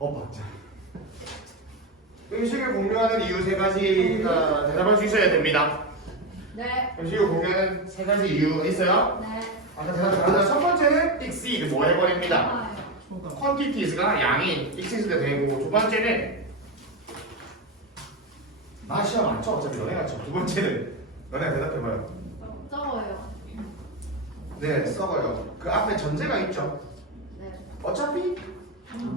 자. 음식을 공유하는 이유 세 가지가 대답할 수 있어야 됩니다. 네. 음식을 공유하는 세 가지 이유 있어요? 네. 아까 대답 잘하자. 첫 번째는 exceed 뭐 해버립니다. 아, quantities가 양이 exceed가 되고 두 번째는 시험 안 쳐. 어차피 너네가 쳐. 두 번째는 너네가 대답해봐요. 적어요. 네, 썩어요. 그 앞에 전제가 있죠. 네. 어차피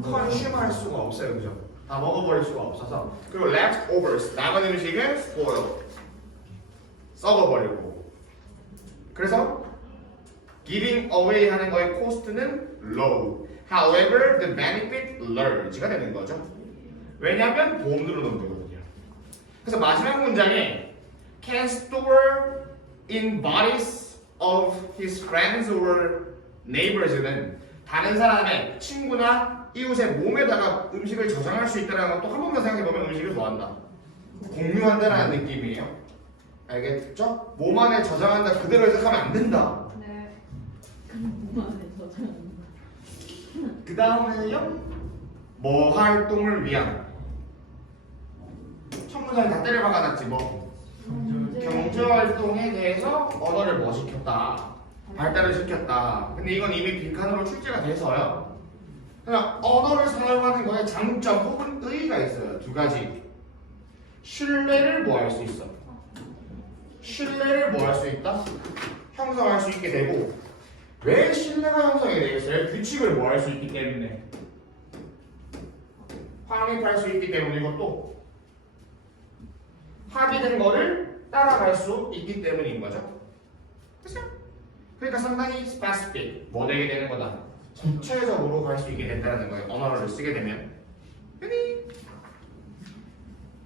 consume 할 수가 없어요, 그죠? 다 먹어버릴 수가 없어서. 그리고 leftovers 남은 음식은 spoil 썩어버리고. 그래서 giving away 하는 거의 cost는 low. However, the benefit large가 되는 거죠. 왜냐하면 돈으로 넣는 거거든요. 그래서 마지막 문장에 can store in bodies of his friends or neighbors는 다른 사람의 친구나 이웃의 몸에다가 음식을 저장할 수 있다는 것도 한 번만 생각해보면 음식을 뭐 한다? 공유한다는 느낌이에요. 알겠죠? 몸 안에 저장한다 그대로 해석하면 안 된다. 네. 몸 안에 저장한다. 그 다음에는요, 뭐 활동을 위한. 첫 문장에 다 때려 박아놨지 뭐. 경제 활동에 대해서 언어를 뭐 시켰다. 발달을 시켰다. 근데 이건 이미 빈칸으로 출제가 돼서요. 그냥 언어를 사용하는 거에 장점 혹은 의의가 있어요. 두 가지. 신뢰를 뭐 할 수 있어? 신뢰를 뭐 할 수 있다? 형성할 수 있게 되고. 왜 신뢰가 형성이 되겠어요? 규칙을 뭐 할 수 있기 때문에. 확립할 수 있기 때문에 이것도 합의된 거를 따라갈 수 있기 때문인 거죠. 그렇죠? 그러니까 상당히 specific, 뭐 되게 되는 거다. 구체적으로 갈 수 있게 된다는 거예요. 언어를 쓰게 되면.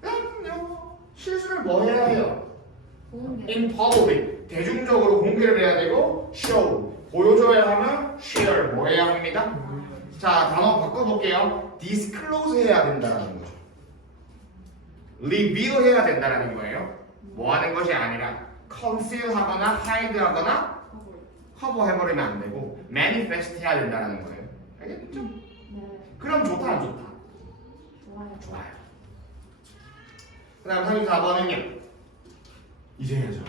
그럼요. 실수를 뭐 해야 해요? 공개. In public, 대중적으로 공개를 해야 되고 show, 보여줘야 하면 share, 뭐 해야 합니다? 자, 단어 바꿔볼게요. disclose 해야 된다는 거죠. reveal 해야 된다는 거예요. 뭐 하는 것이 아니라 conceal 하거나 hide 하거나 커버 해버리면 안 되고 manifest 해야 된다는 거예요. 알겠죠? 네. 그럼 좋다 안 좋다? 좋아요. 좋아요. 그 다음 34번은요. 이제 해야죠.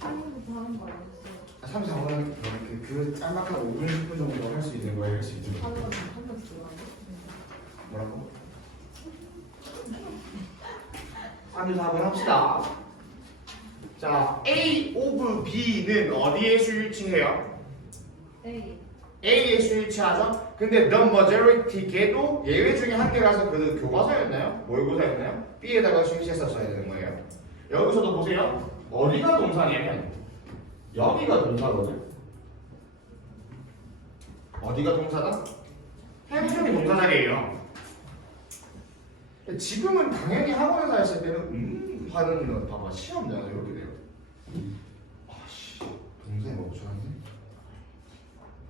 친구도 하는 거 아니었어요? 34번은 그 짤막한 5분 10분 정도 할 수 있는 거예요. 할 수 있는 거. 하루가 한번 들어가요. 뭐라고? 34번 합시다. 자, A of B는 어디에 스위치해요? A. A에 스위치하죠? 근데 the majority 걔도 예외 중에 한 개라서 그 교과서였나요? 모의고사였나요? B에다가 스위치했었어야 되는 거예요. 여기서도 보세요. 어디가 동사냐면 여기가 동사거든. 어디가 동사다? 행동이 동사 자리예요. 지금은 당연히 학원에서 했을 때는 하는 거 봐봐 시험 내가 이렇게 돼요. 아씨 동생이 멈춰놨네.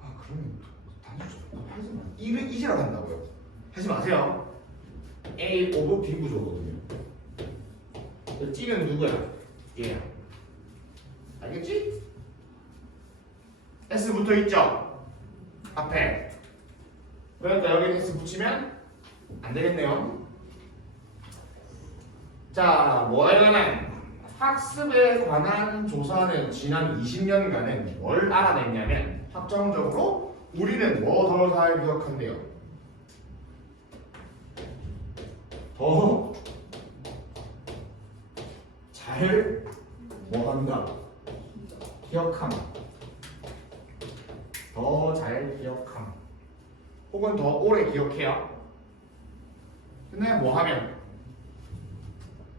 아 그러면 단수 하지 마. 이지랄 한다고요. 하지 마세요. A 오브 B 구조거든요. G는 누구야? 얘야. 알겠지? S 붙어 있죠? 앞에. 그러니까 여기 S 붙이면 안 되겠네요. 자, 뭐에 관한 학습에 관한 조사는 지난 20년간은 뭘 알아냈냐면 확정적으로 우리는 뭐 더 잘 기억한대요. 더 잘 뭐 한다? 기억함. 더 잘 기억함. 혹은 더 오래 기억해요. 근데 뭐 하면?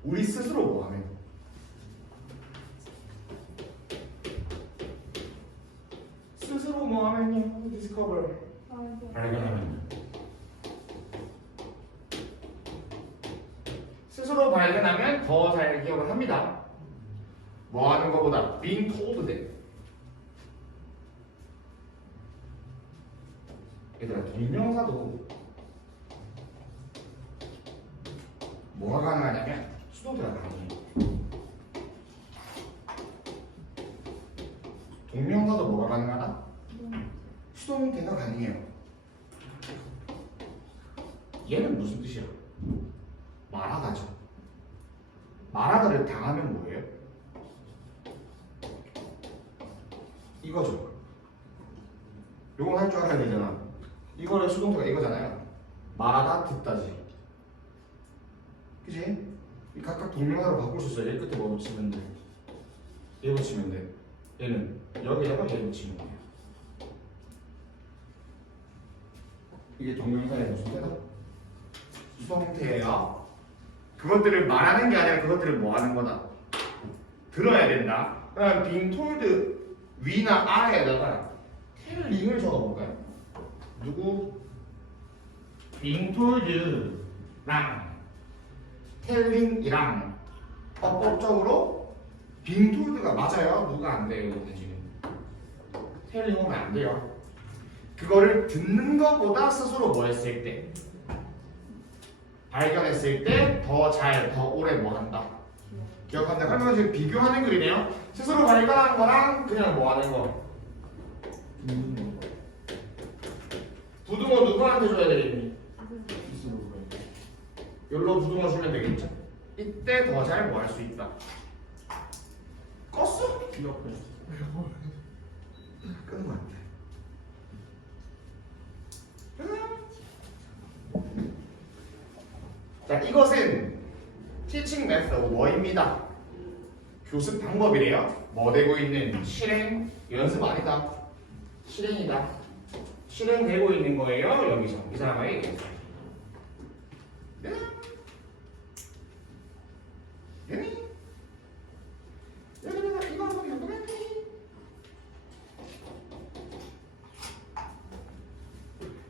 우리 스스로 뭐 하면? 스스로 뭐 하면요? 디스커버 발견하면. 스스로 발견하면 더 잘 기억을 합니다. 뭐 하는 것보다 being told them. 얘들아 동명사도 뭐가 가능하냐면 수동태가 가능해요. 동명사도 뭐가 가능하다? 수동태가 가능해요. 얘는 무슨 뜻이야? 말하다죠. 말하다를 당하면 뭐예요? 이거죠. 요건 할 줄 알아야 되잖아. 이거를 수동태가 이거잖아요. 말하다 듣다지. 그지? 이 각각 동명사로 바꿀 수 있어요. 얘 끝에 뭐 붙이면 돼? 얘 붙이면 돼. 얘는 여기다가 얘 붙이면 돼요. 이게 동명사의 무슨 태다? 수동태예요. 그것들을 말하는 게 아니라 그것들을 뭐 하는 거다? 들어야 된다. 그럼 being told 위나 아에다가 telling을 적어볼까요? 누구? being told랑 telling이랑 법적으로 being told가 맞아요. 누가 안 돼요? 이거는 지금 telling 오면 안 돼요. 그거를 듣는 것보다 스스로 뭐 했을 때 발견했을 때 더 잘, 더 오래 뭐 한다. 기억한다. 그러면 지금 비교하는 글이네요. 스스로 발견한 거랑 그냥 뭐 하는 거. 부등호 누구한테 줘야 되겠니? 여기로 부등호 주면 되겠죠? 이때 더 잘 뭐 할 수 있다. 껐어? 기억해. 끄는 거 같아. 자, 이것은 teaching method 뭐입니다. 교습 방법이래요. 뭐 되고 있는 실행 연습 아니다. 실행이다. 실행되고 있는 거예요. 여기서 이 사람과 얘기해서.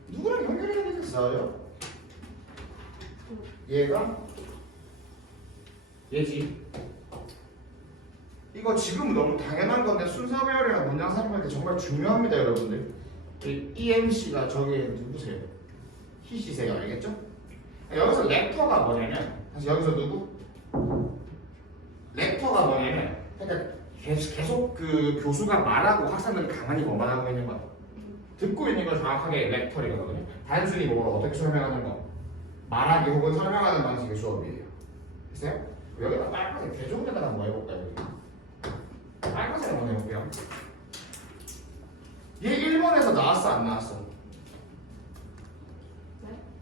누구랑 연결이 되겠어요? 얘가 얘지. 이거 지금 너무 당연한 건데 순서 배열이나 문장 사용할 때 정말 중요합니다, 여러분들. 이 EMC가 저기 누구세요? 희시세요, 알겠죠? 여기서 렉터가 뭐냐면, 사실 여기서 누구? 렉터가 뭐냐면, 그러니까 계속 그 교수가 말하고 학생들이 가만히 뭐만 하고 있는 거야. 듣고 있는 걸 정확하게 렉터리거든요. 단순히 뭐 어떻게 설명하는 거, 말하기 혹은 설명하는 방식의 수업이에요. 됐어요? 여기다 빨간색 대종에다가 뭐 해볼까요? 여기? 빨간색 한번 해볼게요. 얘 1번에서 나왔어 안 나왔어?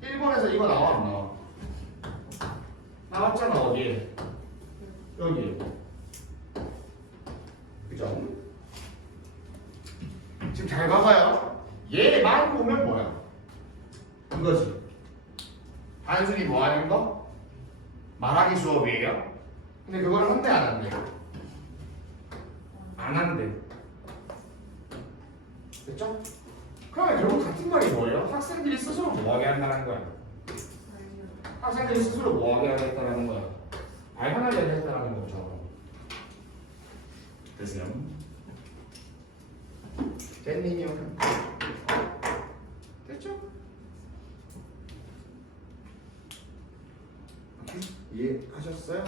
네? 1번에서 이거 나와 안 나와? 나왔잖아. 어디에? 여기. 그죠? 지금 잘 봐봐요. 얘만 보면 뭐야? 이거지. 단순히 뭐 하는 거? 말하기 수업이에요. 근데 그걸 한대 안 한대? 안 한대. 됐죠? 그러면 결국 같은 말이 뭐예요? 학생들이 스스로 뭐하게 한다는 거야. 아니요. 학생들이 스스로 뭐하게 하겠다는 거야. 발견하게 하겠다는 거죠. 됐어요? 젠님이요. 됐죠? 이해하셨어요?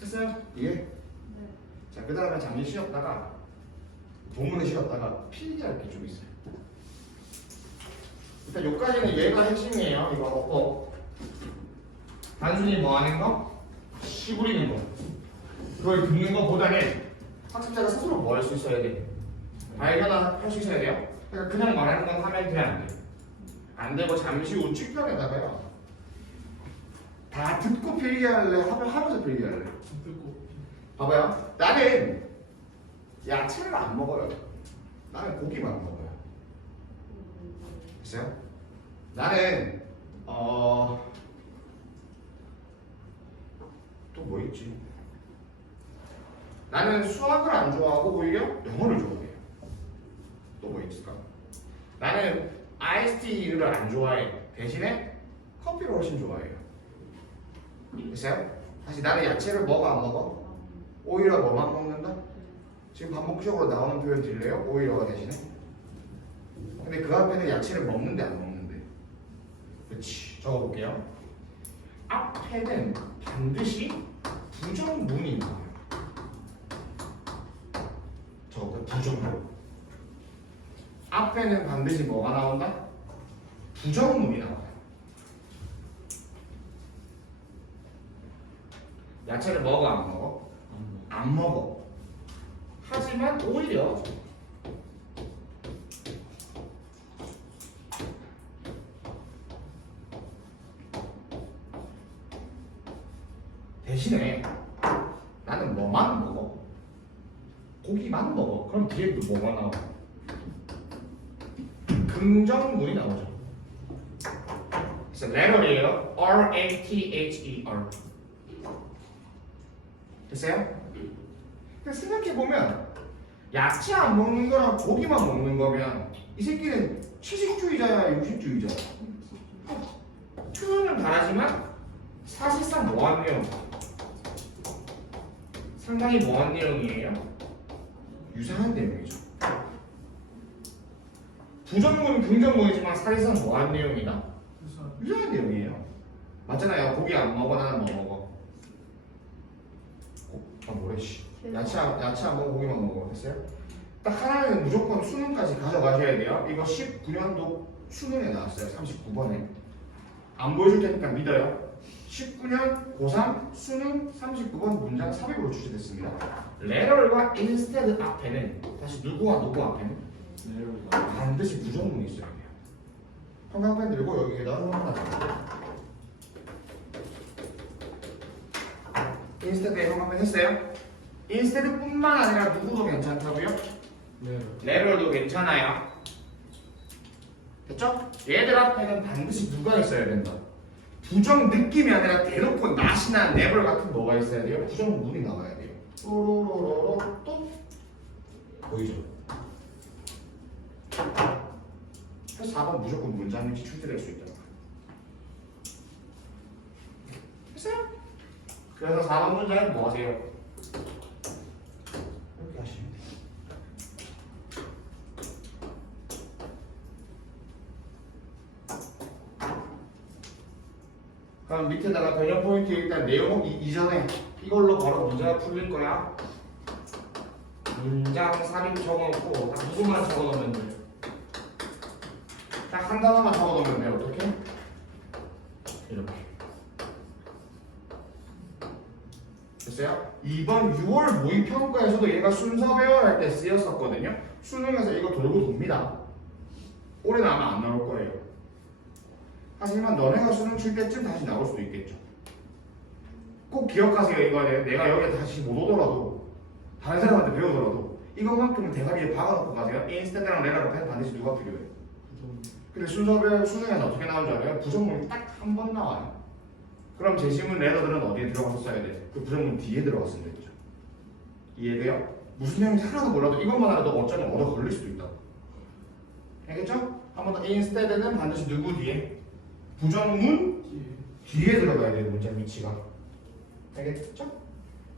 됐어요? 이해? 네. 자, 그 다음에 잠시 쉬었다가 본문을 쉬었다가 필기할 게 좀 있어요. 일단 여기까지는 얘가 핵심이에요. 이거 먹고 단순히 뭐 하는 거? 시 부리는 거. 그걸 듣는 것보다는 학습자가 스스로 뭐 할 수 있어야 돼? 발견할 수 있어야 돼요. 그러니까 그냥 말하는 건 하면 돼, 안 돼? 안 되고 잠시 후 측정에다가요. 다 듣고 필기할래? 하면서 필기할래? 듣고 봐봐요. 나는 야채를 안 먹어요. 나는 고기만 먹어요. 됐어요? 나는 또 뭐 있지? 나는 수학을 안 좋아하고 오히려 영어를 좋아해요. 또 뭐 있을까? 나는 아이스티를 안 좋아해. 대신에 커피를 훨씬 좋아해요. 됐어요? 사실 나는 야채를 먹어 안 먹어? 오히려 뭐만 먹는다? 지금 반복적으로 나오는 표현 들려요? 오히려가 대신에? 근데 그 앞에는 야채를 먹는데 안 먹는데. 그렇지. 적어볼게요. 앞에는 반드시 부정문이 나와요. 적어 부정문. 앞에는 반드시 뭐가 나온다? 부정문이 나와요. 야채를 먹어 안 먹어? 안 먹어. 하지만 오히려 대신에 나는 뭐만 먹어? 고기만 먹어. 그럼 뒤에 또 뭐가 나와? 긍정문이 나오죠. 그래서 letter이에요. R-A-T-H-E-R. 됐어요? 근데 생각해보면 야채 안 먹는 거랑 고기만 먹는 거면 이 새끼는 채식주의자야, 육식주의자야? 표현은 다르지만 사실상 뭐한 내용? 상당히 뭐한 내용이에요? 유사한 내용이죠. 부정문, 긍정문이지만 사실상 뭐한 내용이다? 유사한 내용이에요. 맞잖아요. 고기 안 먹어, 나는 뭐 먹어? 뭐래 씨. 야채 안 먹어, 고기만 먹어. 됐어요? 딱 하나는 무조건 수능까지 가져가셔야 돼요. 이거 19년도 수능에 나왔어요. 39번에. 안 보여줄 테니까 믿어요. 19년 고3 수능 39번 문장 삽입으로 출제됐습니다. letter과 instead 앞에는 다시 누구와 누구 앞에는 반드시 부정문이 있어야 돼요. 형광펜 들고 여기에다 하나 잡고 instead에 형광펜 했어요? instead뿐만 아니라 누구도 괜찮다고요? 네. letter도 괜찮아요. 됐죠? 얘들 앞에는 반드시 누가 있어야 된다. 부정 느낌이 아니라 대놓고 낫이나 never 같은 뭐가 있어야 돼요? 부정문이 나와야 돼요. 로로로로로 또 보이죠? 그래서 4번 무조건 문장일치 출제될 수 있다. 됐어요? 그래서 4번 문장은 뭐 하세요? 이렇게 하시면 돼요. 그럼 밑에다가 변형 포인트 일단 내용 이전에 이걸로 바로 문제가 풀릴 거야. 문장 삽입 적어놓고 딱 누구만 적어놓으면 돼. 딱 한 단어만 적어놓으면 돼. 어떻게? 이렇게. 됐어요? 이번 6월 모의평가에서도 얘가 순서 배열할 때 쓰였었거든요. 수능에서 이거 돌고 돕니다. 올해는 아마 안 나올 거예요. 하지만 너네가 수능 칠 때쯤 다시 나올 수도 있겠죠. 꼭 기억하세요. 이거는 내가 여기에 다시 못 오더라도 다른 사람한테 배우더라도 이것만큼은 대가리에 박아놓고 가세요. 인스타그램 레가로 반드시 누가 필요해. 근데 순서별 수능에서 어떻게 나온 줄 알아요? 부정문이 딱 한 번 나와요. 그럼 제시문 레더들은 어디에 들어가서 써야 돼? 그 부정문 뒤에 들어갔으면 되죠. 이해돼요? 무슨 내용인지 하나도 몰라도 이것만 알아도 어쩌면 얻어 걸릴 수도 있다. 알겠죠? 한 번 더 instead는 반드시 누구 뒤에? 부정문 뒤에 들어가야 돼요. 문장 위치가. 알겠죠?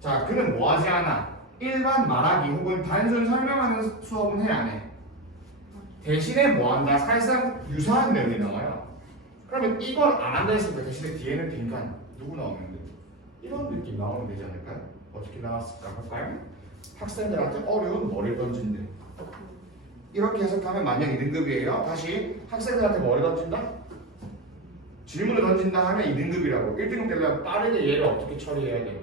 자, 그는 뭐 하지 않아? 일반 말하기 혹은 단순 설명하는 수업은 해 안 해? 대신에 뭐 한다? 사실상 유사한 내용이 나와요. 그러면 이걸 안 한다 했으니까 대신에 뒤에는 빈칸 누구 나오면 돼? 이런 느낌 나오면 되지 않을까요? 어떻게 나왔을까 할까요? 학생들한테 어려운 머리를 던진대. 이렇게 해석하면 만약 2등급이에요. 다시 학생들한테 머리 던진다? 질문을 던진다 하면 2등급이라고. 1등급 되려면 빠르게 얘를 어떻게 처리해야 돼요?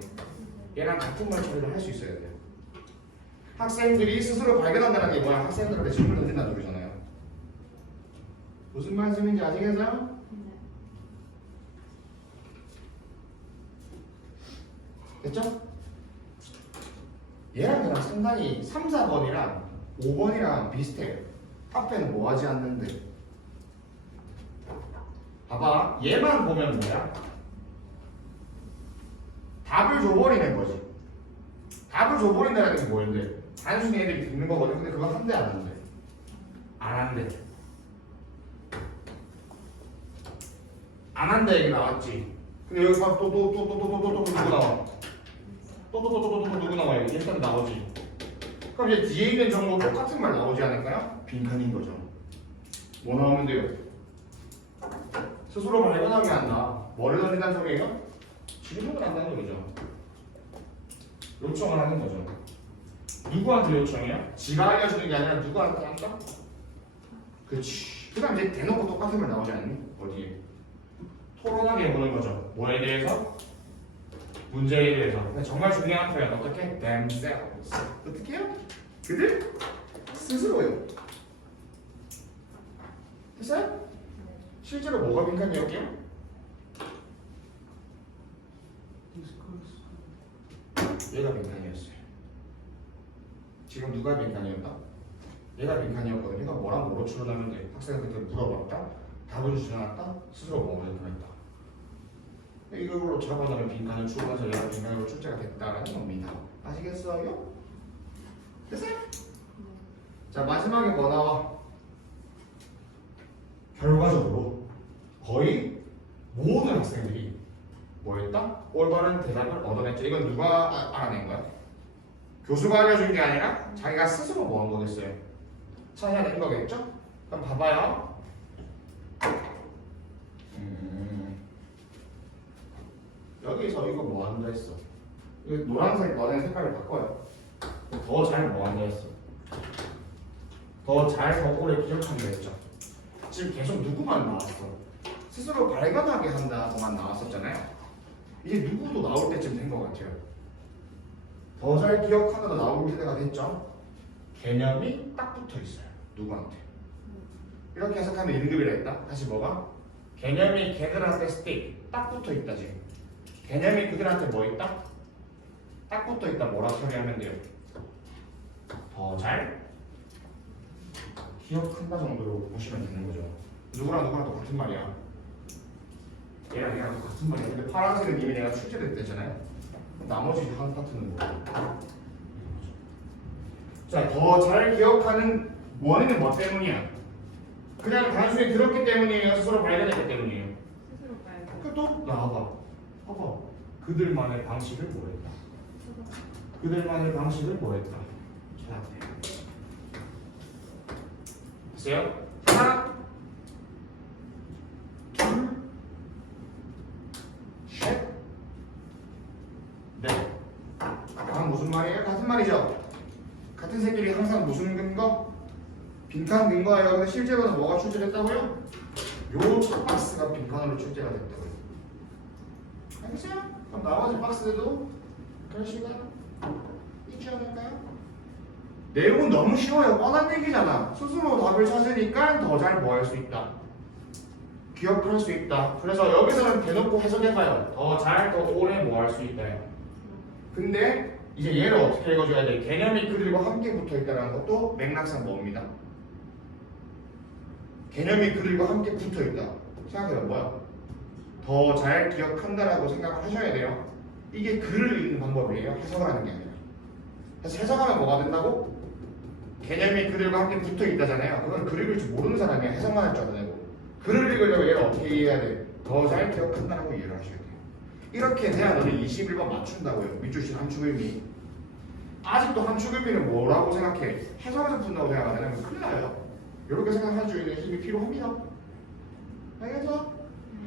얘랑 같은 말 처리를 할 수 있어야 돼요. 학생들이 스스로 발견한다는 게 뭐야? 학생들한테 질문을 던진다는 소리잖아요. 무슨 말씀인지 아시겠어요? 됐죠? 얘랑 그냥 상당히 3, 4번이랑 5번이랑 비슷해요. 앞에는 뭐 하지 않는데. 봐봐. 얘만 보면 뭐야? 답을 줘버리는 거지. 답을 줘버린다는 게 뭐인데? 단순히 애들이 듣는 거거든. 근데 그거 한대 안 한대. 안 한대. 안 한다 얘기 나왔지. 근데 여기 봐. 또 누구 나와? 또 누구 나와? 여기 일단 나오지. 그럼 이제 뒤에 있는 정보 똑같은 말 나오지 않을까요? 빈칸인 거죠. 뭐 나오면 돼요? 스스로 발견하게 한다. 뭐를 던진다는 소리예요? 질문을 한다는 소리죠. 요청을 하는 거죠. 누구한테 요청해요? 지가 알려주는 게 아니라 누구한테 한다? 그렇지. 그 다음 이제 대놓고 똑같은 말 나오지 않니? 어디에? 토론하게 해보는 거죠. 뭐에 대해서? 문제에 대해서. 근데 정말 중요한 표현 어떻게? themselves. 어떻게 해요? 그들 스스로요. 됐어요? 실제로 뭐가 빈칸이었게요? 얘가 빈칸이었어요. 지금 누가 빈칸이었다? 얘가 빈칸이었거든. 얘가 뭐랑 뭐로 추론하는데 학생은 그때 물어봤다. 답을 주지 않았다. 스스로 뭐를 했다. 이걸로 잡아놓은 빈칸을 추론해서 얘가 빈칸으로 출제가 됐다라는 겁니다. 아시겠어요? 됐어요? 자, 마지막에 뭐 나와? 결과적으로 거의 모든 학생들이 뭐 했다? 올바른 대답을 얻어냈죠. 이건 누가 알아낸 거야? 교수가 알려준 게 아니라 자기가 스스로 뭐 한 거겠어요? 찾아낸 거겠죠? 그럼 봐봐요. 여기서 이거 뭐 한다 했어? 이거 노란색 너네 색깔을 바꿔요. 더 잘 뭐 한다 했어? 더 잘 더 오래 기억한다 했죠. 지금 계속 누구만 나왔어? 스스로 발견하게 한다고만 나왔었잖아요. 이제 누구도 나올 때쯤 된 것 같아요. 더 잘 기억하다도 나올 때가 됐죠. 개념이 딱 붙어 있어요. 누구한테? 이렇게 해석하면 1급이라 했다. 다시 뭐가? 개념이 걔들한테 스틱 딱 붙어 있다 지금. 개념이 그들한테 뭐 있다? 딱 붙어 있다. 뭐라 처리하면 돼요? 더 잘 기억한다 정도로 보시면 되는 거죠. 누구랑 누구랑 똑같은 말이야. 얘랑 똑같은 말이야. 근데 파란색은 이미 내가 출제됐댔잖아요. 나머지 한 파트는 뭐야? 자, 더 잘 기억하는 원인은 뭐 때문이야? 그냥 단순히 들었기 때문이에요? 스스로 발견했기 때문이에요? 스스로 발견. 또 나와봐. 봐봐. 그들만의 방식을 뭐했다? 그들만의 방식을 뭐했다? 찾았대. 됐어요? 하나, 둘, 셋, 넷. 아, 무슨 말이에요? 같은 말이죠? 같은 새끼리 항상 무슨 근거? 빈칸 근거예요. 근데 실제로는 뭐가 출제됐다고요? 요 첫 박스가 빈칸으로 출제가 됐다고요. 알겠어요? 그럼 나머지 박스들도 그럴 수가 있지 않을까요? 내용은 너무 쉬워요. 뻔한 얘기잖아. 스스로 답을 찾으니까 더 잘 뭐 할 수 있다. 기억할 수 있다. 그래서 여기서는 대놓고 해석해봐요. 더 잘, 더 오래 뭐 할 수 있다요. 근데 이제 얘를 어떻게 읽어줘야 돼? 개념이 그들과 함께 붙어있다는 것도 맥락상 뭡니다. 개념이 그들과 함께 붙어있다. 생각해요. 뭐야? 더 잘 기억한다라고 생각을 하셔야 돼요. 이게 글을 읽는 방법이에요. 해석을 하는 게 아니라. 그래서 해석하면 뭐가 된다고? 개념이 그들과 함께 붙어있다잖아요. 그건 글을 읽을 줄 모르는 사람이 해석만 할 줄 알아내고. 글을 읽으려면 얘를 어떻게 이해해야 돼? 더 잘 기억한다라고 이해를 하셔야 돼요. 이렇게 돼야 너는 21번 맞춘다고요. 밑줄씩 함축의미. 아직도 함축의미는 뭐라고 생각해? 해석에서 푼다고 생각하면 큰일 나요. 이렇게 생각할 수 있는 힘이 필요합니다. 알겠죠?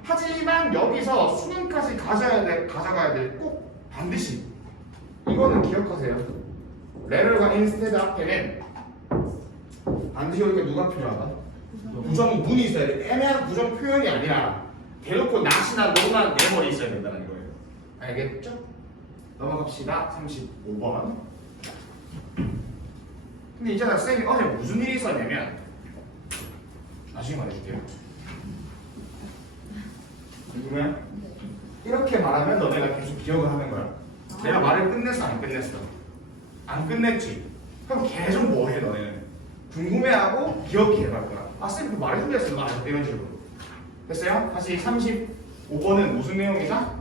하지만 여기서 수능까지 가져가야 돼. 꼭 반드시. 이거는 기억하세요. 레럴과 인스테드 앞에는 반드시 여기 누가 필요하다? 부정문이 있어야 돼. 애매한 부정 표현이 아니라 대놓고 낫이나 노나 내 머리 있어야 된다는 거예요. 알겠죠? 넘어갑시다. 35번. 근데 있잖아, 쌤이 어제 무슨 일이 있었냐면 나중에 말해줄게요. 궁금해? 이렇게 말하면 너네가 계속 기억을 하는 거야. 내가 말을 끝냈어, 안 끝냈어? 안 끝냈지? 그럼 계속 뭐 해, 너네는? 궁금해하고 기억해 갈 거야. 아, 쌤, 그 말이 틀렸어. 말 이런 식으로. 됐어요? 다시 35번은 무슨 내용이다?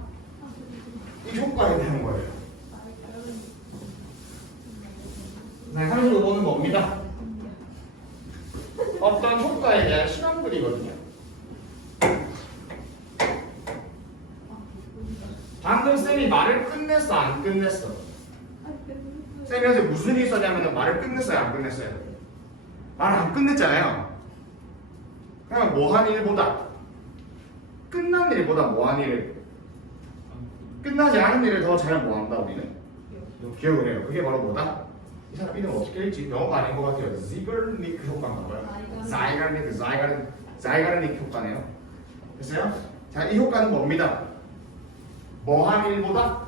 이 효과에 대한 거예요. 네, 35번은 뭡니다? 어떤 효과에 대한 실험글이거든요. 방금 쌤이 말을 끝냈어, 안 끝냈어? 쌤이 어제 무슨 일이 있었냐면 말을 끝냈어요, 안 끝냈어요? 말을 안 끝냈잖아요. 그러면 뭐한 일보다 끝난 일보다 뭐한 일을 끝나지 않은 일을 더 잘 뭐한다 우리는? 기억을 해요. 그게 바로 뭐다? 이 사람 이름 어떻게 읽지? 영어가 아닌 것 같아요. 지글니크 효과인가 봐요. 자이가르니크 효과네요. 됐어요? 자, 이 효과는 뭡니다? 뭐한 일보다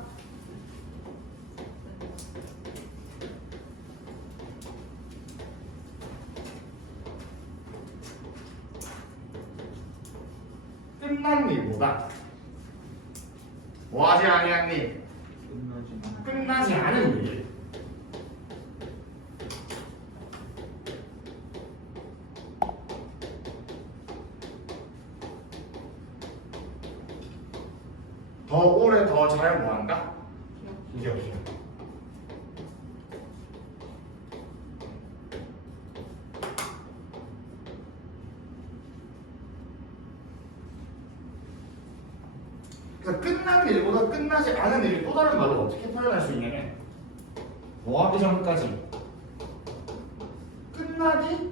끝난 일보다 뭐하지 아니한 일, 끝나지 끝나지 않은 일. 더 오래 더 잘 뭐한다? 기억해. 그래서 끝난 일보다 끝나지 않은 일을 또 다른 말로 어떻게 표현할 수 있냐면 뭐하기 전까지 끝나기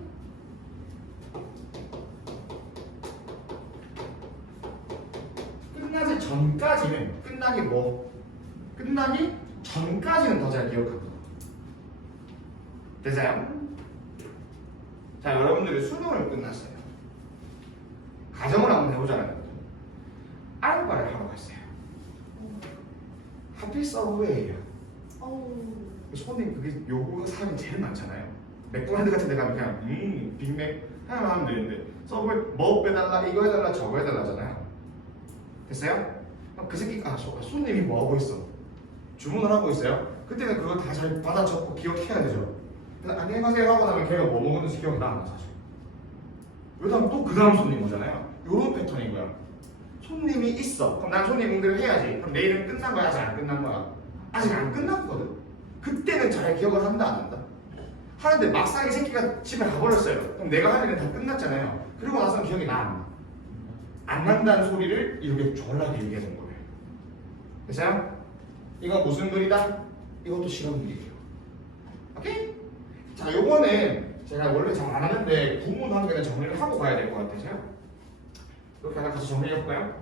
끝나기 전까지는 끝나기 뭐? 끝나기 전까지는 더 잘 기억합니다. 됐어요? 자, 여러분들이 수능을 끝났어요. 가정을 한번 해보자는 거죠. 알바를 하러 갔어요. 하필 서브웨이예요. 어우. 손님 그게 요구 사람이 제일 많잖아요. 맥도날드 같은 데 가면 그냥 빅맥 하나만 하면 되는데 서브웨이 뭐 빼달라 이거 해달라 저거 해달라잖아요. 됐어요? 그 새끼 손님이 뭐 하고 있어? 주문을 하고 있어요. 그때는 그거 다 잘 받아 적고 기억해야 되죠. 그래서 안녕히 가세요 하고 나면 걔가 뭐 먹었는지 기억이 나 안 나 사실. 그다음 또 그 다음 손님 오잖아요. 요런 패턴인 거야. 손님이 있어. 그럼 난 손님 응대를 해야지. 그럼 내일은 끝난 거야? 아직 안 끝난 거야? 아직 안 끝났거든. 그때는 잘 기억을 한다 안 한다? 하는데 막상 이 새끼가 집에 가버렸어요. 그럼 내가 할 일은 다 끝났잖아요. 그리고 나서는 기억이 나 안 나? 안 난다는 소리를 이렇게 졸라 길게 하는 거예요. 됐어요? 이거 무슨 글이다? 이것도 실험 글이에요. 오케이? 자, 요거는 제가 원래 잘 안 하는데 구문 한 개는 정리를 하고 가야 될 것 같아서요. 이렇게 하나 같이 정리해 볼까요?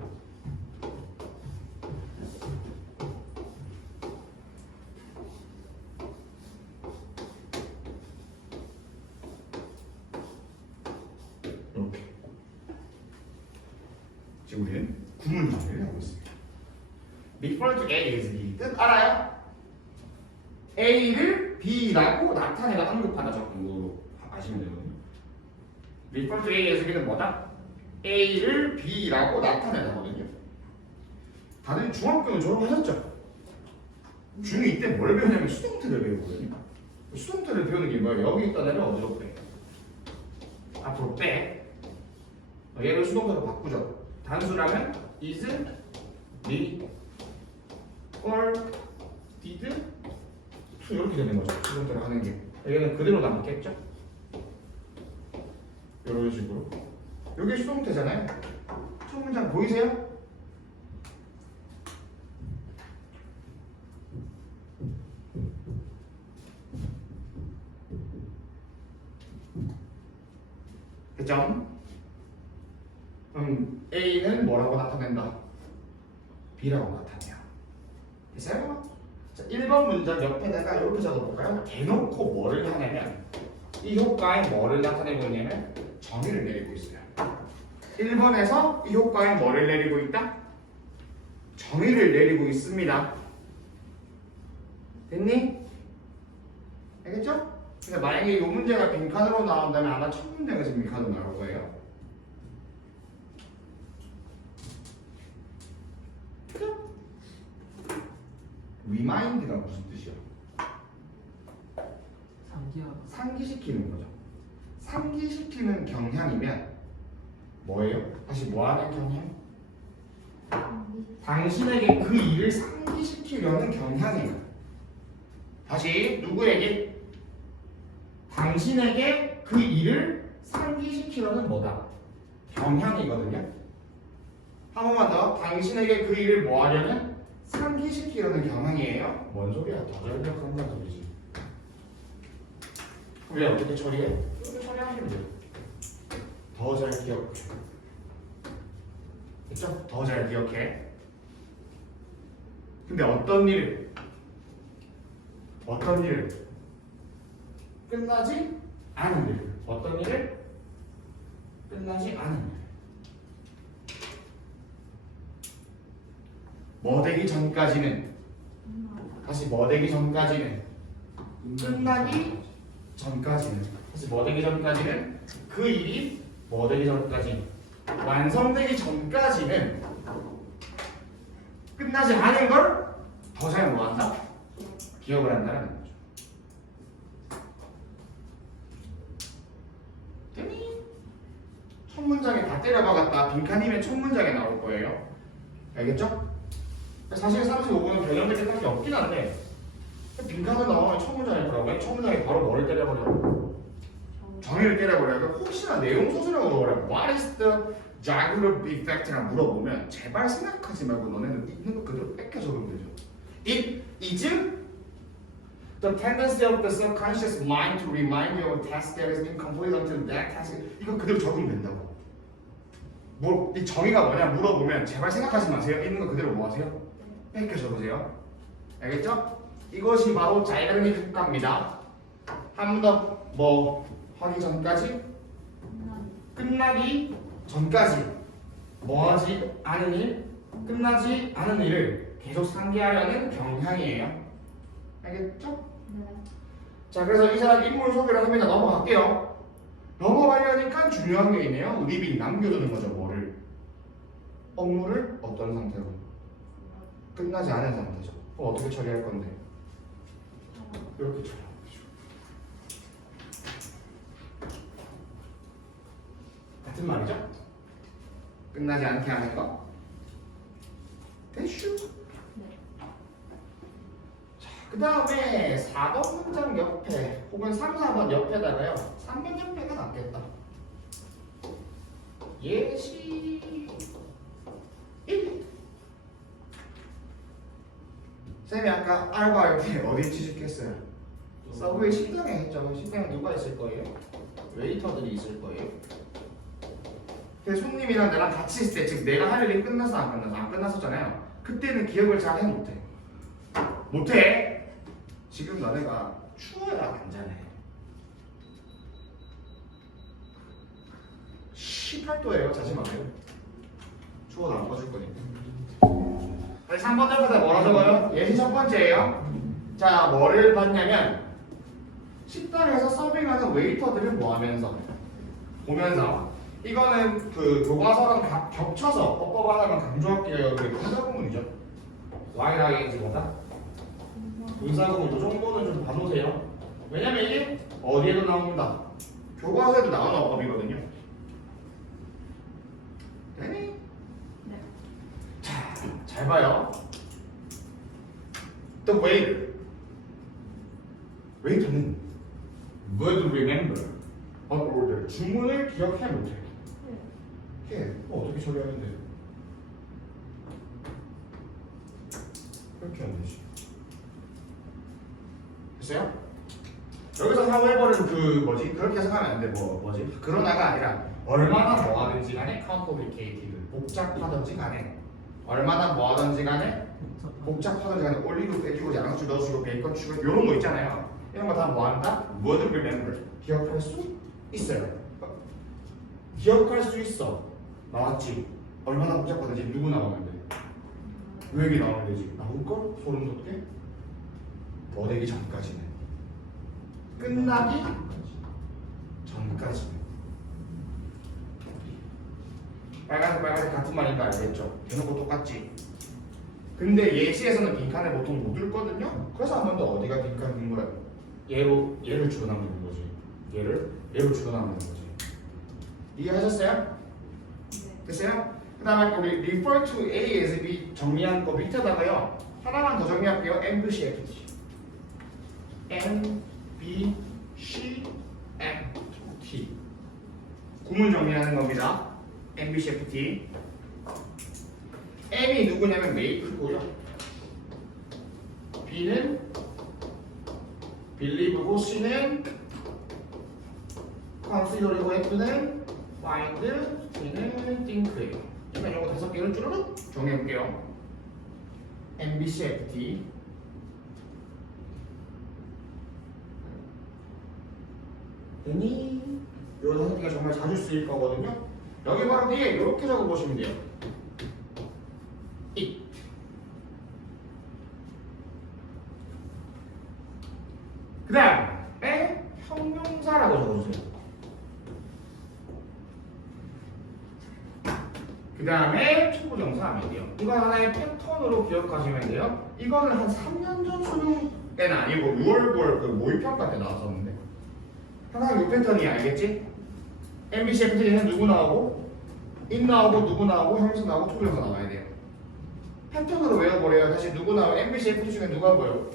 이렇게. 지금 우리는 구문 정리를 하고 있습니다. refer to A is B. 뜻 알아요? A를 B라고 나타내다 언급하다 적은 거 아시면 되거든요. refer to A is B는 뭐다? A를 B라고 나타내다거든요. 다들 중학교는 졸업하셨죠? 중2 때 뭘 배우냐면 수동태를 배우거든요. 수동태를 배우는 게 뭐야? 여기 있던 애를 어디로 빼? 앞으로 빼. 얘를 수동태로 바꾸죠. 단수라면 is, be, or, did, to 이렇게 되는 거죠. 수동태로 하는 게. 얘는 그대로 남겠죠? 이런 식으로. 여기 수동태잖아요. 첫 문장 보이세요? 됐죠? A는 뭐라고 나타낸다? B라고 나타내요. 됐어요? 자, 1번 문장 옆에다가 이렇게 적어볼까요? 대놓고 뭐를 하냐면 이 효과에 뭐를 나타내고 있냐면 정의를 내리고 있어요. 1번에서 이 효과에 뭐를 내리고 있다? 정의를 내리고 있습니다. 됐니? 알겠죠? 그래서 만약에 이 문제가 빈칸으로 나온다면 아마 첫 문제가 지금 빈칸으로 나올 거예요. remind가 무슨 뜻이야? 상기하다. 상기시키는 거죠. 상기시키는 경향이면 뭐예요? 다시 뭐하는 경향? 당신에게 그 일을 상기시키려는 경향이에요. 다시 누구에게? 당신에게 그 일을 상기시키려는 뭐다? 경향이거든요. 한 번만 더. 당신에게 그 일을 뭐 하려는? 상기시키려는 경향이에요. 뭔 소리야? 더 잘 기억한다는 소리지. 왜 어떻게 처리해? 이렇게 처리하시면 돼요. 더 잘 기억해. 됐죠? 더 잘 기억해. 근데 어떤 일을 끝나지 않은 일. 어떤 일을 끝나지 않은 일. 뭐 되기 전까지는 다시 뭐 되기 전까지는 끝나기 전까지는 다시 뭐 되기 전까지는 그 일이 뭐 되기 전까지 완성되기 전까지는 끝나지 않은 걸 더 잘 뭐한다? 기억을 한다는 거죠. 됐니? 첫 문장에 다 때려박았다. 빈칸이면 첫 문장에 나올 거예요. 알겠죠? 사실 35분은 변형될 게 딱히 없긴 한데 빈칸으로 나오면 첫 문장일 거라고. 왜 첫 문장에 바로 뭐를 때려버려? 정의를 때려버려요. 그러니까 혹시나 내용 소설이라고 물어보라고 What is the jugular effect라고 물어보면 제발 생각하지 말고 너네는 있는 거 그대로 뺏겨 적으면 되죠. It is the tendency of the subconscious mind to remind you of a task that has been completed until that task. 이거 그대로 적으면 된다고. 이 정의가 뭐냐 물어보면 제발 생각하지 마세요. 있는 거 그대로 뭐 하세요? 뺏겨 적으세요. 알겠죠? 이것이 바로 자이그니 효과입니다. 한 번 더 뭐 하기 전까지 끝나기 전까지 뭐 하지 않은 일 끝나지 않은 일을 계속 상기하려는 경향이에요. 알겠죠? 네. 자, 그래서 이 사람 인물 소개를 합니다. 넘어갈게요. 넘어가려니까 중요한 게 있네요. 리빙 남겨두는 거죠. 뭐를? 업무를 어떤 상태로? 끝나지 않은 상태죠. 그럼 어떻게 처리할 건데? 이렇게 처리하죠. 같은 말이죠? 끝나지 않게 하는 거. 대슈. 네. 그 다음에 4번 문장 옆에 혹은 3, 4번 옆에다가요 3번 옆에가 낫겠다. 예시 1. 쌤이 아까 알바할 때 어디 취직했어요? 서브웨이 식당에 했죠. 식당에 누가 있을 거예요? 웨이터들이 있을 거예요. 근데 손님이랑 나랑 같이 있을 때, 즉 내가 할 일이 끝나서 안 끝나서 안 끝났었잖아요. 그때는 기억을 잘 해 못해. 못해. 지금 너네가 추워야 괜찮아. 18도예요. 자지 마세요. 추워도 안 꺼줄 거니까. 3번 옆에다 뭐라 적어요? 예시 첫 번째예요. 자, 뭐를 봤냐면 식당에서 서빙하는 웨이터들을 뭐 하면서 보면서 이거는 그 교과서랑 겹쳐서 법 하나만 강조할게요. 그 군사구문이죠. Y라인지보다 군사구문 이 정도는 좀 봐놓으세요. 왜냐면 이게 어디에도 나옵니다. 교과서에도 나오는 어법이거든요. 되니? 네. 자, 잘 봐요. The waiter. 웨이터는 would remember an order. 주문을 기억해 못해. 해. 어떻게 처리하는데? 그렇게 하면 되지. 됐어요? 여기서 however는 그 뭐지? 그렇게 해석하면 안 돼. 뭐지? 그러나가 아니라 얼마나 뭐 하든지 간에 complicated. 복잡하든지 간에 얼마나 뭐 하든지 간에 복잡하든지 간에 올리브 빼주고 양배추 넣어주고 베이컨 추가 이런 거 있잖아요. 이런 거 다 뭐 한다? would remember. 기억할 수 있어요. 기억할 수 있어. 나왔지. 얼마나 복잡하든지 누구 나오면 돼? 왜 여기 나오면 되지? 나올걸? 소름 돋게? 뭐 되기 전까지는 끝나기 전까지는 빨간색 같은 말인가 알겠죠? 대놓고 똑같지? 근데 예시에서는 빈칸을 보통 못 읽거든요? 그래서 한 번 더 어디가 빈칸인 거야? 얘를 줄여나가는 거지. 얘를 줄여나가는 거지. 이해하셨어요? 됐어요? 그 다음에 우리 refer to A as B 정리한 거 밑에다가요 하나만 더 정리할게요. MBC FT MBC FT 구문 정리하는 겁니다. MBC FT M이 누구냐면 make고요 B는 believe고 C는 consider고 F는 find, T는 think예요. 그러면 이거 5개를 쭈르륵 정해볼게요. MBC FT 되니? 이 5개가 정말 자주 쓰일 거거든요. 여기 바로 뒤에 이렇게 적어보시면 돼요. It 그 다음에 초보정사 하면 돼요. 이건 하나의 패턴으로 기억하시면 돼요. 이거는 한 3년 전 수능 때는 아니고 6월 9월 그 모의평가 때 나왔었는데 항상 이 패턴이 알겠지? MBC FT에는 누구 나오고 인 나오고 누구 나오고 형용사 나오고 초보정사 나와야 돼요. 패턴으로 외워버려요. 다시 누구 나와? MBC FT 중에 누가 보여?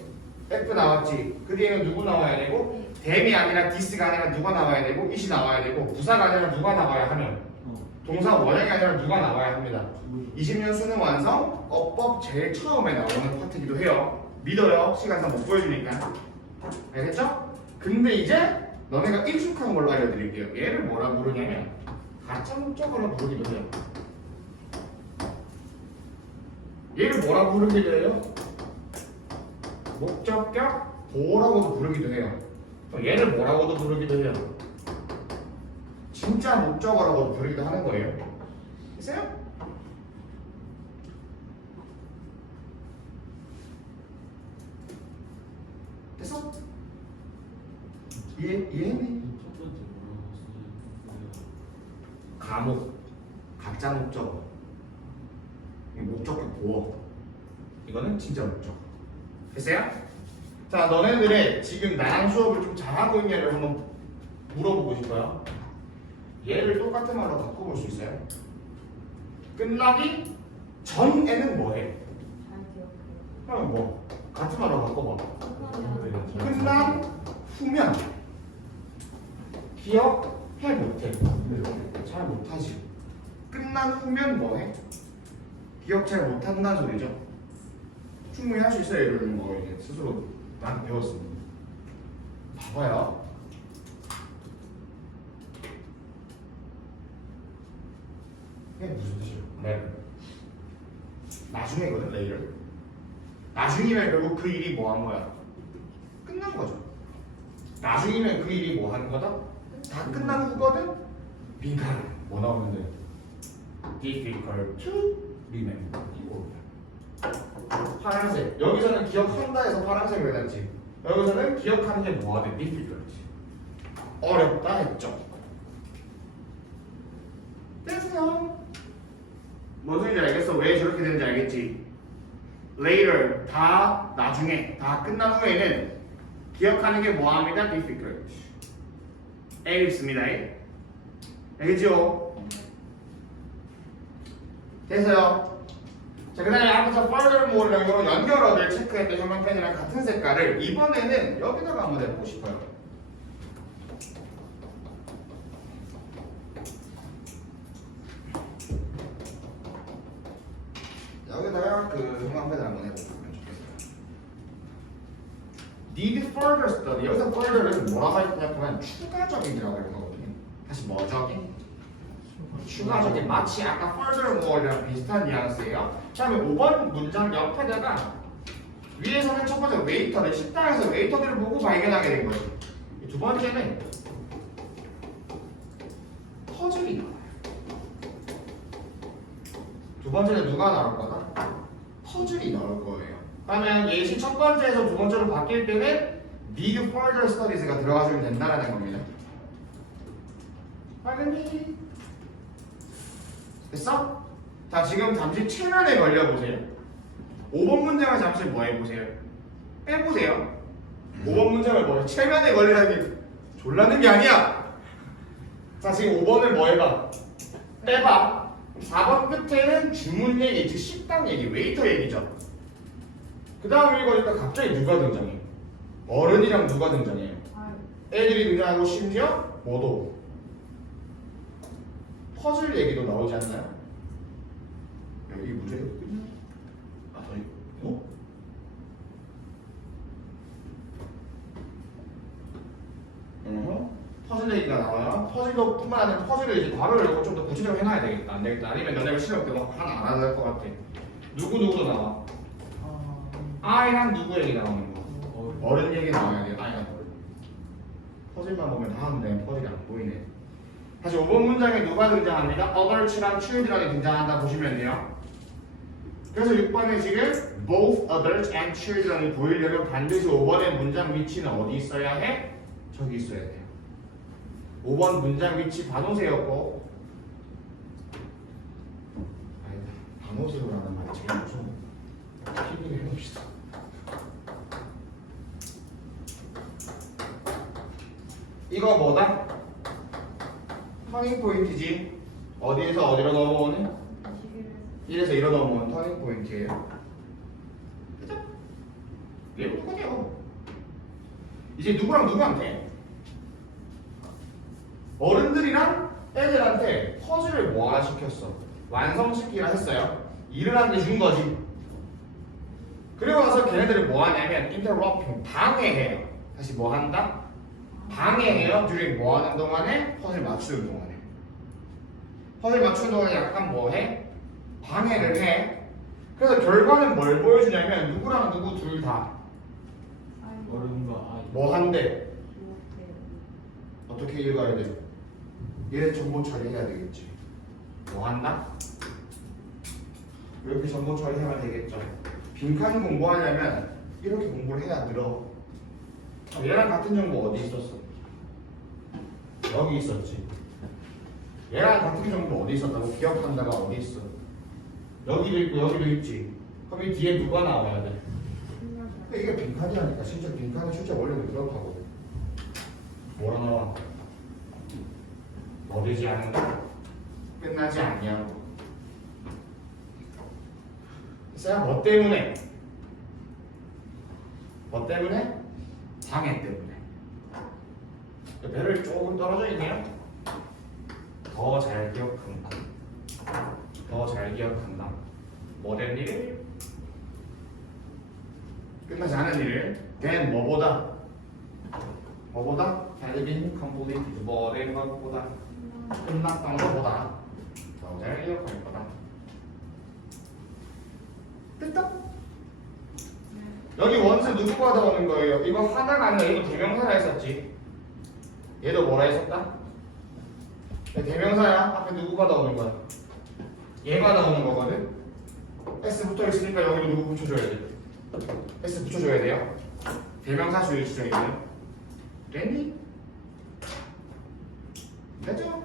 F 나왔지. 그 뒤에는 누구 나와야 되고 댐이 아니라 디스가 아니라 누가 나와야 되고 it이 나와야 되고 부사가 아니라 누가 나와야 하면 동사 원형이 아니라 누가 나와야 합니다. 20년 수능 완성 어법 제일 처음에 나오는 파트기도 해요. 믿어요. 시간상 못 보여주니까. 알겠죠? 근데 이제 너네가 익숙한 걸로 알려드릴게요. 얘를 뭐라 부르냐면 가짜 목적어로 부르기도 해요. 얘를 뭐라 부르기도 해요? 목적격 보호라고도 부르기도 해요. 얘를 뭐라고도 부르기도 해요. 진짜 목적어라고도 부르기도 하는 거예요. 됐어요? 됐어? 이해했니? 첫 번째 뭐라고 쓰지? 감옥, 가짜 목적어, 목적격 보호. 이거는 진짜 목적어. 됐어요? 자, 너네들의 지금 나랑 수업을 좀 잘하고 있냐를 한번 물어보고 싶어요. 얘를 똑같은 말로 바꿔볼 수 있어요? 끝나기 전에는 뭐해? 잘 기억해요. 그럼 뭐? 같은 말로 바꿔봐. 끝나면 끝난 후면 기억해 못해? 잘 못하지. 끝난 후면 뭐해? 기억 잘 못한다는 소리죠. 충분히 할 수 있어요. 이런 거 이제 스스로 나한테 배웠습니다. 봐봐요. 이게 무슨 뜻이에요? 네. 나중에거든, 레이를. 나중이면 결국 그 일이 뭐 한 거야? 끝난 거죠. 나중이면 그 일이 뭐 하는 거다? 다 끝난 후거든? 빈칸 뭐 나오는데? difficult to remember. 이거 파란색. 여기서는 기억한다 해서 파란색을 해놨지. 여기서는 기억하는 게 뭐가 돼? difficult. 어렵다 했죠. 됐어요. 뭔 소리인지 알겠어? 왜 저렇게 되는지 알겠지? later, 다 나중에, 다 끝난 후에는 기억하는 게 뭐합니다? difficult. 엘립스입니다. 알겠죠? 됐어요. 자, 그 다음에 앞에서 furthermore랑 이런 연결어를 체크했던 형광펜이랑 같은 색깔을 이번에는 여기다가 한번 해보고 싶어요. 여기다가 그 형광펜을 한번 해보면 좋겠어요. Need further study. 여기서 further는 뭐라고 했냐면 추가적인이라고 하는 거거든요. 다시 뭐적인? 추가적인. 마치 아까 furthermore랑 비슷한 뉘앙스예요. 다음에 5번 문장 옆에다가 위에서는 첫 번째 웨이터들, 식당에서 웨이터들을 보고 발견하게 된 거예요. 두 번째는 퍼즐이 나와요. 두 번째는 누가 나올 거다? 퍼즐이 나올 거예요. 그러면 예시 첫 번째에서 두 번째로 바뀔 때는 need further studies가 들어가주면 된다는 겁니다. 알겠니? 됐어? 자, 지금 잠시 체면에 걸려보세요. 5번 문장을 잠시 뭐 해보세요? 빼보세요. 5번 문장을 뭐 체면에 걸리라는 게 졸라는 게 아니야. 자, 지금 5번을 뭐 해봐? 빼봐. 4번 끝에는 주문 얘기, 즉 식당 얘기, 웨이터 얘기죠. 그 다음 읽으니까 갑자기 누가 등장해? 어른이랑 누가 등장해요? 애들이 등장하고 심지어 뭐도? 퍼즐 얘기도 나오지 않나요? 여기 문제가 있군요. 아, 저희 뭐? 퍼즐 얘기가 나와요. 퍼즐도 뿐만 아니라 퍼즐을 이제 괄호를 열고 좀 더 구체적으로 해놔야 되겠다. 안 되겠다. 아니면 너네가 시험 때 막 하나 안 하는 것 같아. 누구누구도 나와. 아이랑 누구 얘기 나오는 거? 어른 얘기 나와야 돼. 아이랑 어른. 퍼즐만 보면 다 하면 돼. 퍼즐이 안 보이네. 다시 5번 문장에 누가 등장합니다? adults랑 children이 등장한다 보시면 돼요. 그래서 6번에 지금 both adults and children이 보이려면 반드시 5번의 문장 위치는 어디 있어야 해? 저기 있어야 돼요. 5번 문장 위치 봐놓으세요. 이거 뭐다? 터닝 포인트지. 어디에서 어디로 넘어오는? 1에서 1로 넘어오는 터닝 포인트예요. 그죠? 얘 똑같아요. 이제 누구랑 누구한테? 어른들이랑 애들한테 퍼즐을 뭐하라 시켰어? 완성시키라 했어요. 일을 하는데 준 거지. 그리고 나서 걔네들이 뭐 하냐면 interrupting, 방해해요. 다시 뭐 한다? 방해해요. during 뭐 하는 동안에? 퍼즐 맞추는 동안에. 퍼즐 맞추는 동안에 약간 뭐 해? 방해를 해. 그래서 결과는 뭘 보여주냐면 누구랑 누구 둘 다 어른과 아이. 뭐 한대? 어떻게 읽어야 돼? 얘 정보 처리해야 되겠지. 뭐 한다? 이렇게 정보 처리하면 되겠죠. 빈칸 공부하려면 이렇게 공부를 해야 늘어. 얘랑 같은 정보 어디 있었어? 여기 있었지. 얘랑 같은 정보 어디 있었다고? 기억한다가 어디 있어? 여기도 있고 여기도 있지. 그럼 이 뒤에 누가 나와야 돼? 근데 이게 빈칸이라니까. 실제 빈칸은 실제 원리는 그렇다고. 뭐라 나와? 어디지 않는다? 끝나지 않냐고. 자, 뭐 때문에? 뭐 때문에? 방해 때문에. 배를 조금 떨어져 있네요. 더 잘 기억한다. 더 잘 기억한다. 뭐된 일? 끝나지 않은 일. then 뭐보다? 뭐보다? had been completed. 뭐된 것보다? 끝났던 것보다 더 잘 기억할 거다. 됐다? 여기 원수 누구 받아오는 거예요? 이거 하다가 아니라 얘도 대명사라 했었지. 얘도 뭐라 했었다? 대명사야. 앞에 누구 받아오는 거야? 얘 받아오는 거거든. S 붙어 있으니까 여기도 누구 붙여줘야 돼? S 붙여줘야 돼요. 대명사 주의 주장이고요. 됐니? 됐죠?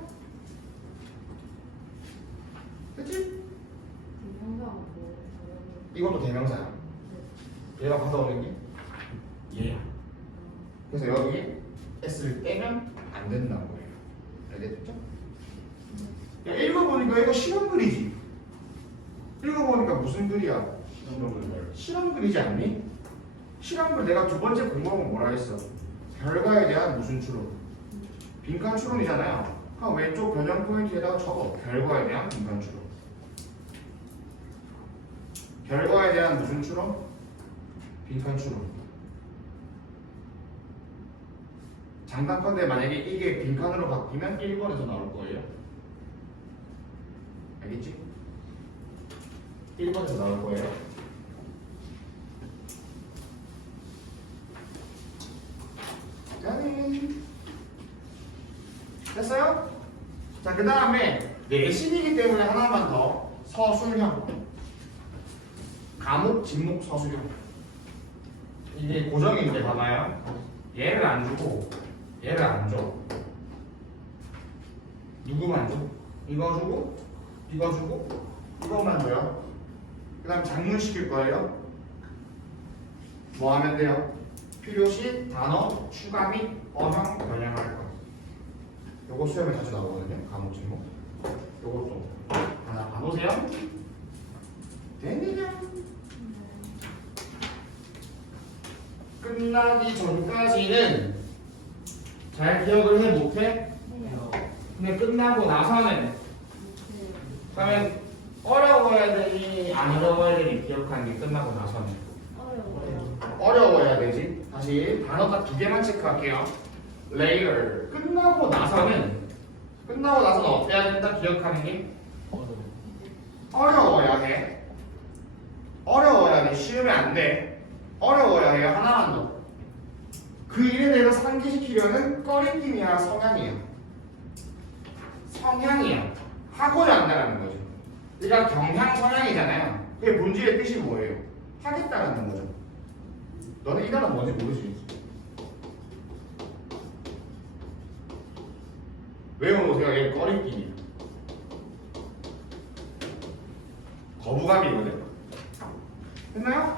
됐지? 이것도 대명사야. 얘가 받아오는 게 얘야. 그래서 여기 S를 떼면 안 된다는 거예요. 알겠죠? 야, 읽어보니까 이거 실험 글이지. 읽어보니까 무슨 글이야? 실험 글이지 않니? 실험 글 내가 두 번째 공부하면 뭐라 했어? 결과에 대한 무슨 추론? 빈칸 추론이잖아요. 그럼 왼쪽 변형 포인트에다가 적어. 결과에 대한 빈칸 추론. 결과에 대한 무슨 추론? 빈칸 추론. 잠깐컨대 만약에 이게 빈칸으로 바뀌면 1번에서 나올 거예요. 알겠지? 1번에서 나올 거예요. 짠! 됐어요? 자, 그 다음에 내신이기 때문에 하나만 더. 서술형. 과목, 진목, 서술형. 이게 고정인데 봐봐요. 얘를 안 주고 얘를 안 줘. 누구만 줘? 이거 주고 이거 주고 이거만 줘요. 그 다음 장문 시킬 거예요. 뭐 하면 돼요? 필요시 단어 추가 및 어형 변형할 거. 요거 수업에 자주 나오거든요. 과목 진목. 요것도 하나 봐보세요. 됐느냐? 끝나기 전까지는 잘 기억을 해 못해? 근데 끝나고 나서는 그러면 어려워야 되니 안 어려워야 되니 기억하는 게 끝나고 나서는 어려워야 되지. 다시 단어 딱 두 개만 체크할게요. later 끝나고 나서는 어떻게 해야 된다? 기억하는 게 어려워야 해. 어려워야 돼. 쉬우면 안 돼. 어려워야 해요. 하나만 더. 그 일에 대해서 상기시키려는 꺼리낌이야, 성향이야. 성향이야. 하고자 한다는 거죠. 그러니까 경향 성향이잖아요. 그게 본질의 뜻이 뭐예요? 하겠다라는 거죠. 너는 이 단어 뭔지 모르지? 외워놓으세요. 얘 꺼리낌이야. 거부감이거든. 됐나요?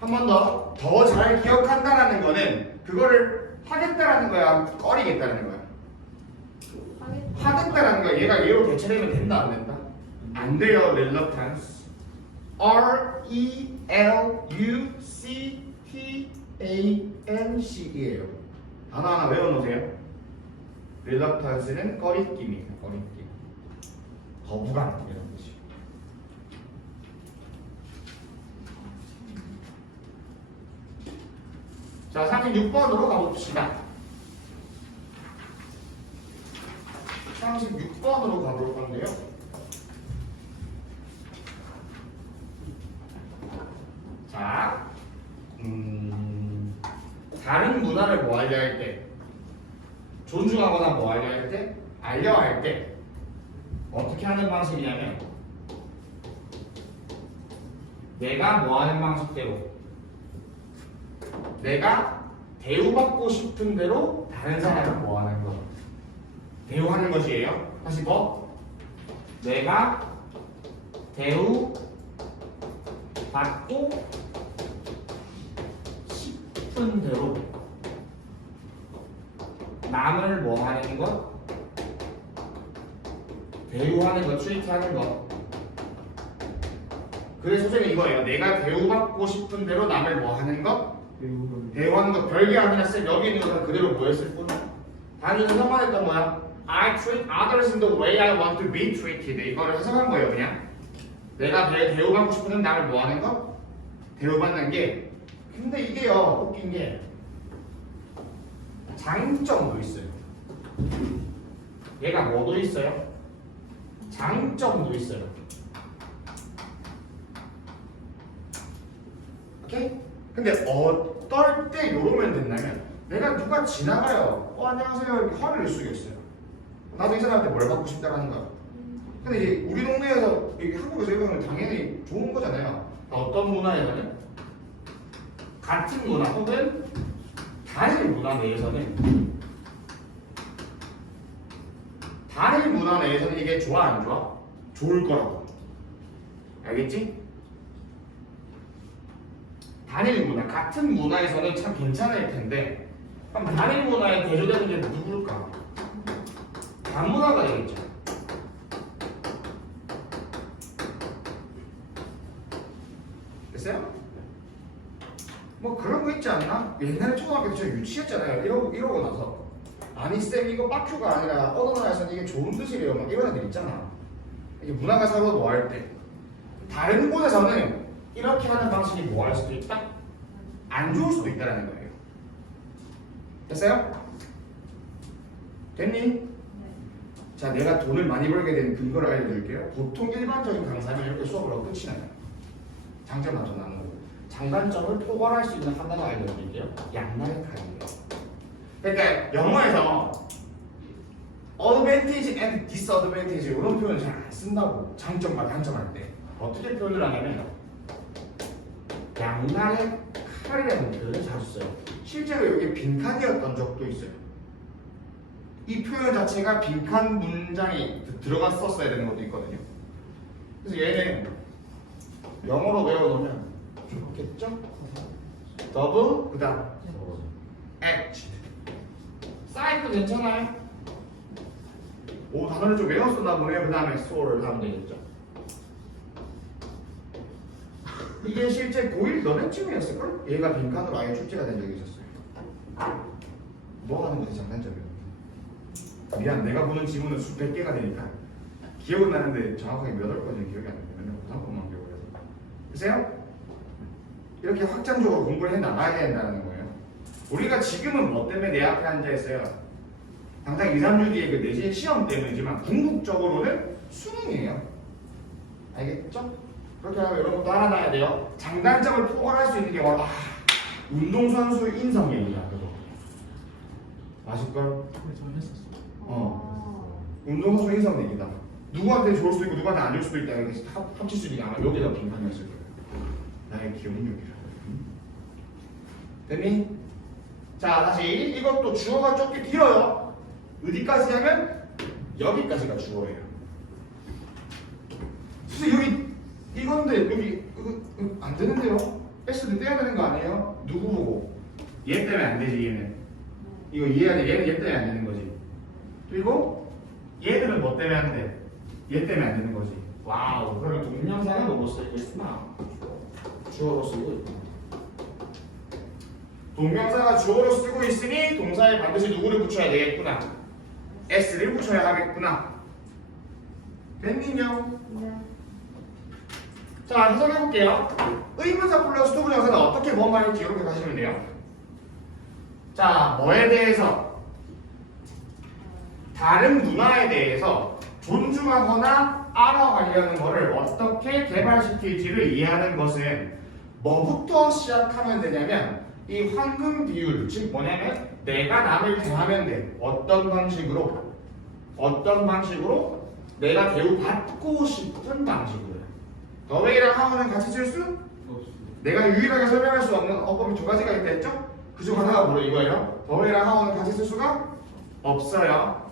한 번 더 잘 기억한다라는 거는 그거를 하기 하겠다라는 거야? 꺼리겠다라는 거야? 하겠다. 하겠다라는 거야. 얘가 얘로 대체되면 된다 안 된다? 안 돼요. reluctance. reluctance 이에요. 단어 하나 외워놓으세요. reluctance는 꺼리낌이에요. 꺼리낌. 거부감 이런 뜻이. 자, 36번으로 가봅시다. 36번으로 가볼 건데요. 자, 다른 문화를 뭐 하려 할 때, 존중하거나 뭐 하려 할 때, 알려 할 때, 어떻게 하는 방식이냐면, 내가 뭐 하는 방식대로, 내가 대우받고 싶은 대로 다른 사람을 뭐 하는 거. 대우하는 것이에요. 다시 더. 내가 대우받고 싶은 대로 남을 뭐 하는 것? 대우하는 것, 트리트하는 것. 그래서 소재는 이거예요. 내가 대우받고 싶은 대로 남을 뭐 하는 것? 대우하는 것. 별게 아니라 쌤 여기 있는 것은 그대로 뭐 했을 뿐. 단위는 상관했던 거야. I treat others in the way I want to be treated. 이거를 해석한 거예요, 그냥. 내가 대우받고 싶으면 남을 뭐 하는 거? 대우받는 게. 근데 이게요, 웃긴 게 장점도 있어요. 얘가 뭐도 있어요? 장점도 있어요. 오케이? 근데 어떨 때 이러면 된다면 내가 누가 지나가요. 안녕하세요. 이렇게 화를 낼 수가 있어요. 나도 이 사람한테 뭘 받고 싶다라는 거야. 근데 이제 우리 동네에서 한국에서 이거는 당연히 좋은 거잖아요. 어떤 문화에서는 같은 문화 혹은 다른 문화 내에서는 이게 좋아 안 좋아? 좋을 거라고. 알겠지? 단일 문화, 같은 문화에서는 참 괜찮을 텐데 그럼 단일 문화에 대조되는 게 누굴까? 반문화가 되겠죠. 됐어요? 뭐 그런 거 있지 않나? 옛날에 초등학교 때 저 유치했잖아요. 이러고 나서 아니 쌤 이거 빡큐가 아니라 어느 나라에서는 이게 좋은 뜻이래요. 막 이런 애들 있잖아. 이게 문화가 서로 뭐 할 때 다른 곳에서는 이렇게 하는 방식이 뭐 할 수도 있다? 안 좋을 수도 있다라는 거예요. 됐어요? 됐니? 네. 자, 내가 돈을 많이 벌게 된 근거를 알려드릴게요. 보통 일반적인 강사는 이렇게 수업을 하고 끝이 나요. 장점 나눠 나누고 장단점을 포괄할 수 있는 하나를 알려드릴게요. 양날의 칼이에요. 그러니까 영어에서 advantage and disadvantage 이런 표현을 잘 안 쓴다고. 장점과 단점할 때 어떻게 표현을 하냐면 양날의 칼이라는 표현을 자주 써요. 실제로 여기 빈칸이었던 적도 있어요. 이 표현 자체가 빈칸 문장이 들어갔었어야 되는 것도 있거든요. 그래서 얘는 영어로 외워놓으면 좋겠죠? 더블 그다음 edge 사이드도 괜찮아요. 오 단어를 좀 외웠었나 보네요. 그 다음에 so를 하면 되겠죠. 이게 실제 고1 너네쯤이었을걸? 얘가 빈칸으로 아예 출제가 된 적이 있었어요. 뭐 하는 것이 장단점이에요? 미안, 내가 보는 지문은 수백 개가 되니까 기억은 나는데 정확하게 몇 월까지는 기억이 안 나요. 맨날 고등학교만 기억을 해서. 그래서요? 이렇게 확장적으로 공부를 해 나가야 된다는 거예요. 우리가 지금은 뭐 때문에 내 앞에 앉아 있어요? 당장 2, 3주 뒤에 그 내신 시험 때문이지만 궁극적으로는 수능이에요. 알겠죠? 그렇게 하면 이런 것도 알아놔야 돼요. 장단점을 포괄할 수 있는 게 바로 운동선수 인성얘기야. 아실걸? 저 했었어. 운동선수 인성 얘기다. 누구한테 좋을 수도 있고 누구한테 안 좋을 수도 있다. 이렇게 합칠 수 있는 게 아마 여기다 빈칸이었을 거예요. 나의 기억력이라. 됐니? 자 다시 이것도 주어가 조금 길어요. 어디까지 하면 여기까지가 주어예요. 그래서 여기 이건데 여기 안 되는데요? S는 떼야 되는 거 아니에요? 누구 보고? 얘 때문에 안 되지 얘는. 이거 이해해야 돼. 얘는 얘 때문에 안 되는 거지. 그리고 얘들은 뭐 때문에 안 돼? 얘 때문에 안 되는 거지. 와우. 그러면 동명사가 뭐로 쓰이고 있구나. 주어로 쓰고 있구나. 동명사가 주어로 쓰고 있으니 동사에 반드시 누구를 붙여야 되겠구나. s를 붙여야 하겠구나. 됐니요? 네. 자, 해석해볼게요. 의문사 플러스 투부정사는 어떻게 뭔 말인지 이렇게 가시면 돼요. 자, 뭐에 대해서? 다른 문화에 대해서 존중하거나 알아가려는 것을 어떻게 개발시킬지를 이해하는 것은 뭐부터 시작하면 되냐면 이 황금 비율, 즉 뭐냐면 내가 남을 대하면 돼. 어떤 방식으로? 어떤 방식으로? 내가 대우받고 싶은 방식으로. The way랑 how는 같이 쓸 수? 없습니다. 내가 유일하게 설명할 수 없는 어법이 두 가지가 있다 했죠? 그중 하나가 뭐로 이거예요? The way랑 how는 같이 쓸 수가 없어요.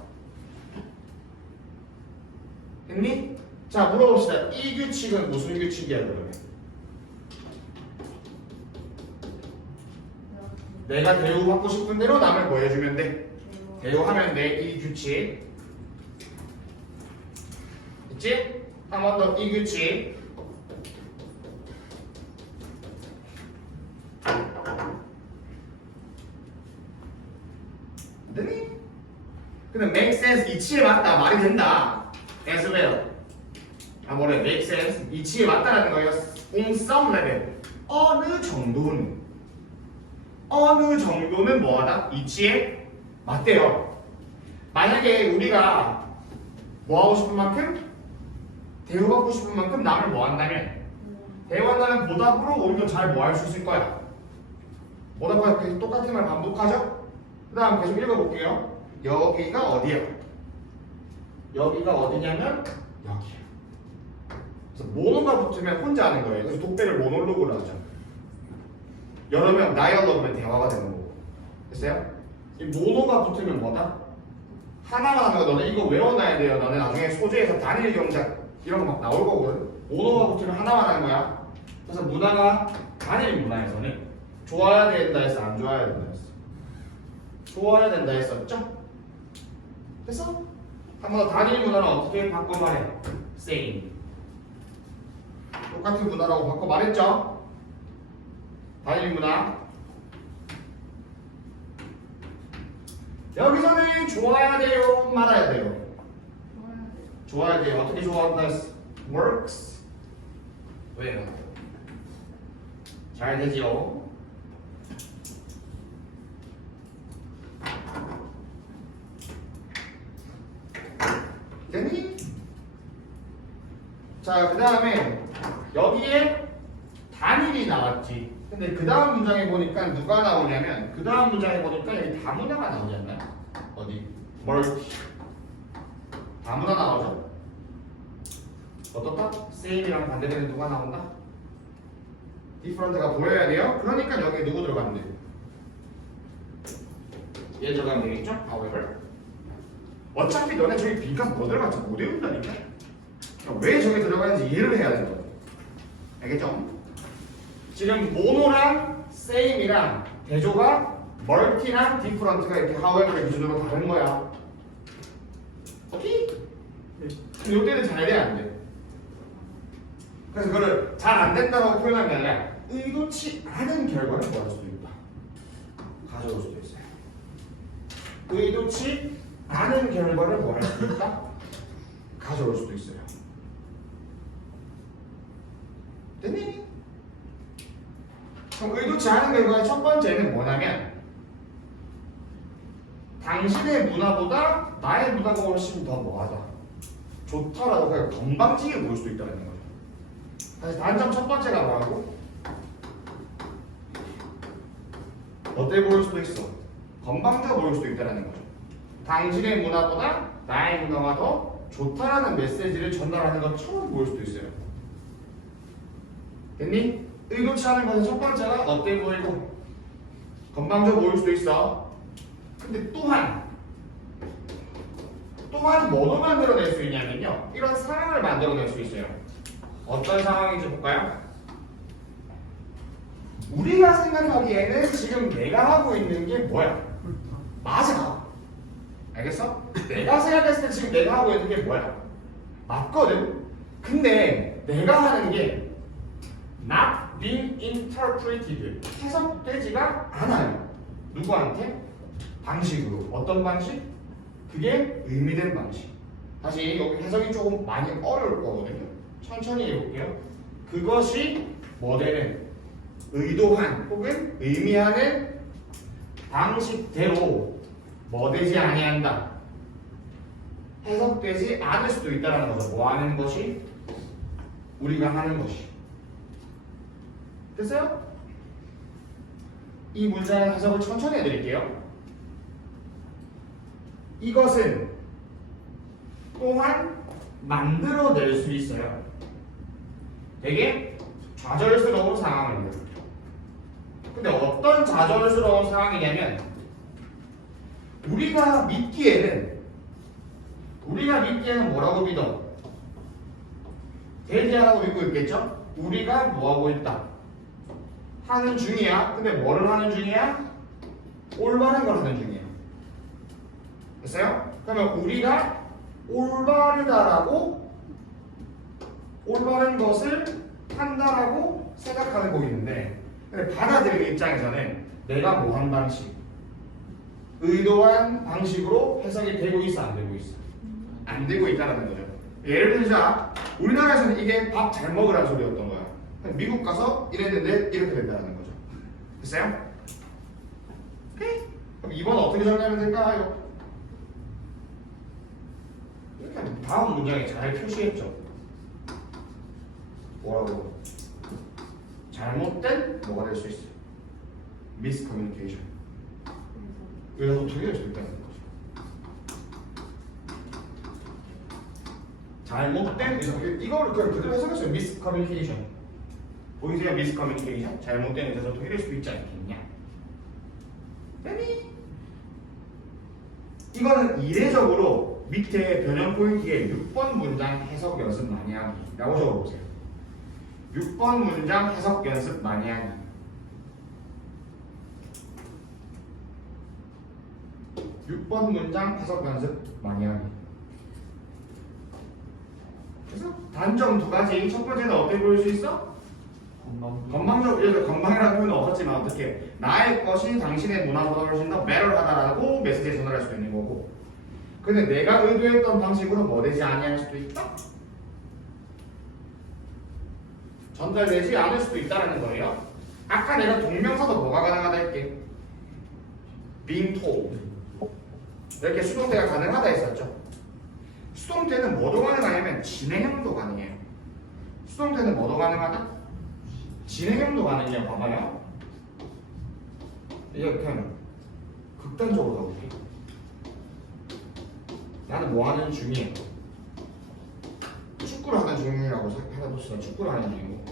됐니? 자, 물어봅시다. 이 규칙은 무슨 규칙이야 그러면? 내가 대우받고 싶은 대로 남을 뭐 해주면 돼? 대우하면 돼. 이 규칙 있지? 한 번 더 이 규칙. 되니? 근데 make sense 이치에 맞다 말이 된다. as well. 아 뭐래? make sense 이치에 맞다라는 거예요. on some level. 어느 정도는 뭐하다? 이치에 맞대요. 만약에 우리가 뭐 하고 싶은 만큼 대우받고 싶은 만큼 남을 뭐 한다면 대우한다면 보답으로 우리도 잘 뭐 할 수 있을 거야. 보답과 계속 똑같은 말 반복하죠? 그 다음 계속 읽어볼게요. 여기가 어디야? 여기가 어디냐면 여기야. 그래서 모노가 붙으면 혼자 하는 거예요. 그래서 독배를 모놀로그로 하죠. 여러 명 다이얼로그면 대화가 되는 거고. 됐어요? 이 모노가 붙으면 뭐다? 하나만 하는 거. 너네 이거 외워놔야 돼요. 너네 나중에 소재에서 단일 경작 이런 거 막 나올 거거든. 모노가 붙으면 하나만 하는 거야. 그래서 문화가 단일 문화에서는 좋아야 된다 했어, 안 좋아야 된다 했어? 좋아야 된다 했었죠? 됐어? 한 번 더 단일 문화는 어떻게 바꿔 말해? same. 똑같은 문화라고 바꿔 말했죠? 단일 문화. 여기서는 좋아야 돼요, 말아야 돼요? 좋아야 돼요. 어떻게 좋아한다 했어? works. 왜요? 잘 되지요? 됐니? 자, 그 다음에 여기에 단일이 나왔지. 근데 그 다음 문장에 보니까 누가 나오냐면 그 다음 문장에 보니까 여기 다문화가 나오지 않나요? 어디? 멀티. 다문화 나오죠? 어떻다? same이랑 반대되는 누가 나온다? different가 보여야 돼요. 그러니까 여기에 누구 들어가면 돼요? 얘 들어가면 되겠죠? however. 어차피 너네 저기 빈칸 뭐 들어갈지 못 외운다니까? 그러니까 왜 저기 들어가는지 이해를 해야 되는 거야. 알겠죠? 지금 모노랑 same이랑 대조가 멀티랑 different가 이렇게 however의 기준으로 다른 거야. 오케이? 근데 이때는 잘 돼, 안 돼? 그래서 그거를 잘 안 된다고 표현하는 게 아니라 의도치 않은 결과를 뭐 할 수도 있다. 가져올 수도 있어요. 의도치 않은 결과를 뭐 할 수도 있다. 가져올 수도 있어요. 됐니? 그럼 의도치 않은 결과의 첫 번째는 뭐냐면 당신의 문화보다 나의 문화가 훨씬 더 뭐하다. 좋다라고 그냥 건방지게 보일 수도 있다는 거죠. 다시 단점 첫 번째가 뭐라고? 어때 보일 수도 있어. 건방져 보일 수도 있다는 거죠. 당신의 문화보다 나의 문화가 더 좋다라는 메시지를 전달하는 것처럼 보일 수도 있어요. 됐니? 의도치 않은 것은 첫 번째가 어때 보이고 건방져 보일 수도 있어. 근데 또한 뭐도 만들어낼 수 있냐면요. 이런 상황을 만들어낼 수 있어요. 어떤 상황인지 볼까요? 우리가 생각하기에는 지금 내가 하고 있는 게 뭐야? 맞아. 알겠어? 내가 생각했을 때 지금 내가 하고 있는 게 뭐야? 맞거든? 근데 내가 하는 게 not being interpreted 해석되지가 않아요. 누구한테? 방식으로. 어떤 방식? 그게 의미된 방식. 다시 여기 해석이 조금 많이 어려울 거거든요. 천천히 해볼게요. 그것이 뭐 되는? 의도한 혹은 의미하는 방식대로 뭐 되지 아니한다. 해석되지 않을 수도 있다는 거죠. 뭐 하는 것이? 우리가 하는 것이. 됐어요? 이 문장의 해석을 천천히 해드릴게요. 이것은 또한 만들어낼 수 있어요. 되게 좌절스러운 상황입니다. 근데 어떤 좌절스러운 상황이냐면 우리가 믿기에는 뭐라고 믿어? 대지하라고 믿고 있겠죠? 우리가 뭐하고 있다? 하는 중이야. 근데 뭐를 하는 중이야? 올바른 걸 하는 중이야. 됐어요? 그러면 우리가 올바르다라고 올바른 것을 한다라고 생각하고 있는데 근데 받아들이는 입장에서는 내가 뭐 한 방식 의도한 방식으로 해석이 되고 있어 안 되고 있어? 안 되고 있다는 거죠. 예를 들자 우리나라에서는 이게 밥 잘 먹으라는 소리였던 거야. 미국 가서 이랬는데 이렇게 된다는 거죠. 됐어요? 오케이? 그럼 이번 어떻게 정리하면 될까요? 이렇게 하면 다음 문장에 잘 표시했죠. 뭐라고? 잘못된 뭐가 될 수 있어요? miscommunication. 그래서 어떻게 될 수 있다는 거죠. 잘못된 이거를 그냥 그대로 해석했어요. miscommunication. 보이세요? miscommunication. 잘못된 의사서 어떻게 될 수 있지 않겠냐? 네? 이거는 이례적으로 밑에 변형 포인트에 6번 문장 해석 연습 많이 하기라고 적어보세요. 6번 문장 해석 연습 많이 하기. (6번) 문장 해석 연습 많이 하기. 그래서 단점 두 가지. 첫 번째는 어떻게 보일 수 있어? 건방적으로 건방이라는 표현은 없었지만 어떻게 나의 것이 당신의 문화보다 훨씬 더 매럴하다라고 메시지에 전달할 수도 있는 거고. 근데 내가 의도했던 방식으로 뭐 되지 아니할 수도 있다. 전달되지 않을 수도 있다는 거예요. 아까 내가 동명사도 뭐가 가능하다 했게? being told. 이렇게 수동태가 가능하다 했었죠. 수동태는 뭐도 가능하냐면 진행형도 가능해요. 수동태는 뭐도 가능하다? 진행형도 가능해요. 봐봐요. 이렇게 하면 극단적으로 가볼게. 나는 뭐 하는 중이에요. 축구를 하는 중이라고 해봅시다. 축구를 하는 중이고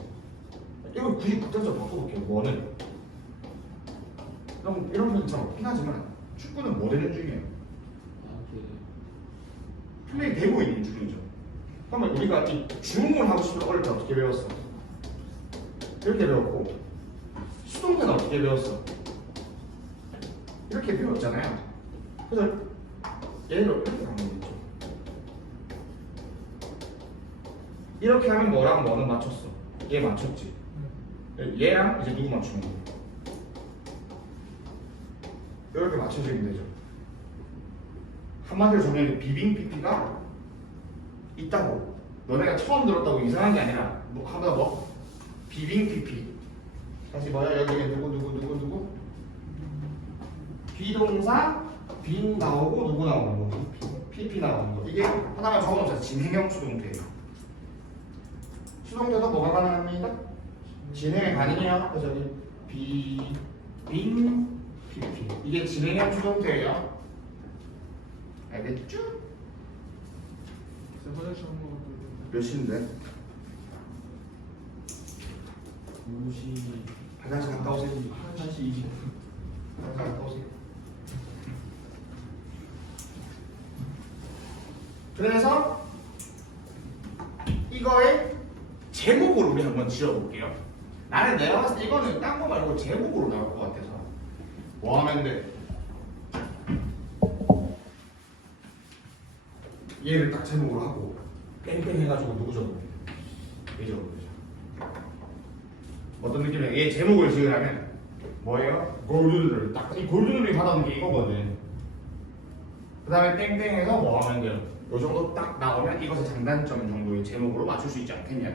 이걸 굳이 극단적으로 바꿔볼게요. 뭐는 그럼 이런 표현 참 없긴 하지만 축구는 뭐 되는 중이에요. 플레이 되고 있는 중이죠. 그러면 우리가 이 주문을 하고 싶은 어릴 때 어떻게 배웠어? 이렇게 배웠고 수동태는 어떻게 배웠어? 이렇게 배웠잖아요. 그래서 얘를 이렇게 하면 되죠. 이렇게 하면 뭐랑 뭐는 맞췄어? 얘 맞췄지? 얘랑 이제 누구 맞추는 거야? 이렇게 맞춰주면 되죠. 한마디로 정리해도 비빙 PP가 있다고. 너네가 처음 들었다고 이상한 게 아니라 뭐 하다 뭐 비빙 PP. 다시 뭐야 여기에 누구 비동사 빙 나오고 누구 나오는 거? PP 나오는 거. 이게 하나만 적어놓자. 진행형 수동태예요. 수동태도 뭐가 가능합니까? 진행이 가능해요. 그래서 여기 빙 PP. 이게 진행형 수동태예요. 알겠죠? 몇 시인데? 화장실 갔다 오세요. 1시 20분. 화장실 갔다 오세요. 그래서 이거의 제목을 우리 한번 지어볼게요. 나는 내가 봤을 때 이거는 딴 거 말고 제목으로 나올 것 같아서 뭐 하면 돼? 얘를 딱 제목으로 하고 뺑뺑 해가지고 누구 적어? 얘 적어. 어떤 느낌이야? 얘 제목을 지으려면 뭐예요? 골든룰. 딱 이 골든룰이 받아온 게 이거거든. 그 다음에 땡땡해서 뭐 하면 돼요? 요 정도 딱 나오면 이것의 장단점 정도의 제목으로 맞출 수 있지 않겠냐.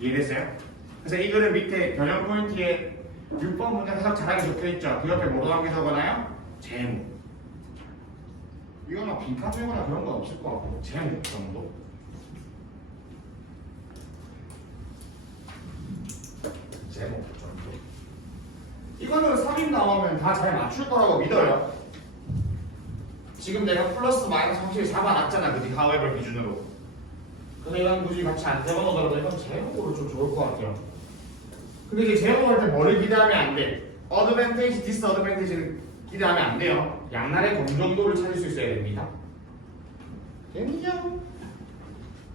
이해됐어요? 그래서 이 글은 밑에 변형 포인트에 6번 문제 해석 잘하게 적혀있죠. 그 옆에 뭐로 한개 적어놔요? 제목. 이거는 빈칸 빼거나 그런 건 없을 것 같고 제목 정도. 제목 정도. 이거는 3인 나오면 다 잘 맞출 거라고 믿어요. 지금 내가 플러스 마이너스 확실히 잡아놨잖아, 그지? however 기준으로. 근데 이건 굳이 같이 안 적어놓더라도 이건 제목으로 좀 좋을 것 같아요. 근데 이제 제목할 때 뭐를 기대하면 안 돼? advantage, disadvantage를 기대하면 안 돼요. 양날의 검 정도를 찾을 수 있어야 됩니다. 됐죠?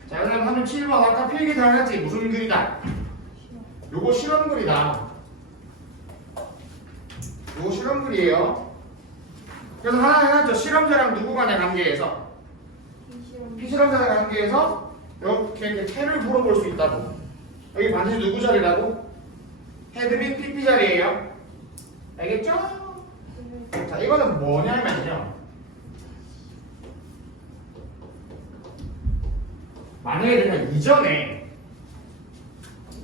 자, 그다음 하면 7번 아까 필기 다 했지? 무슨 글이다? 요거 실험 글이다. 요거 실험 글이에요. 그래서 하나 해놨죠. 실험자랑 누구 간의 관계에서 피실험자의 관계에서 이렇게 캐를 물어볼 수 있다고. 여기 반드시 누구 자리라고? 헤드빈 PP 자리예요. 알겠죠? 자, 이거는 뭐냐면요. 만약에 내가 이전에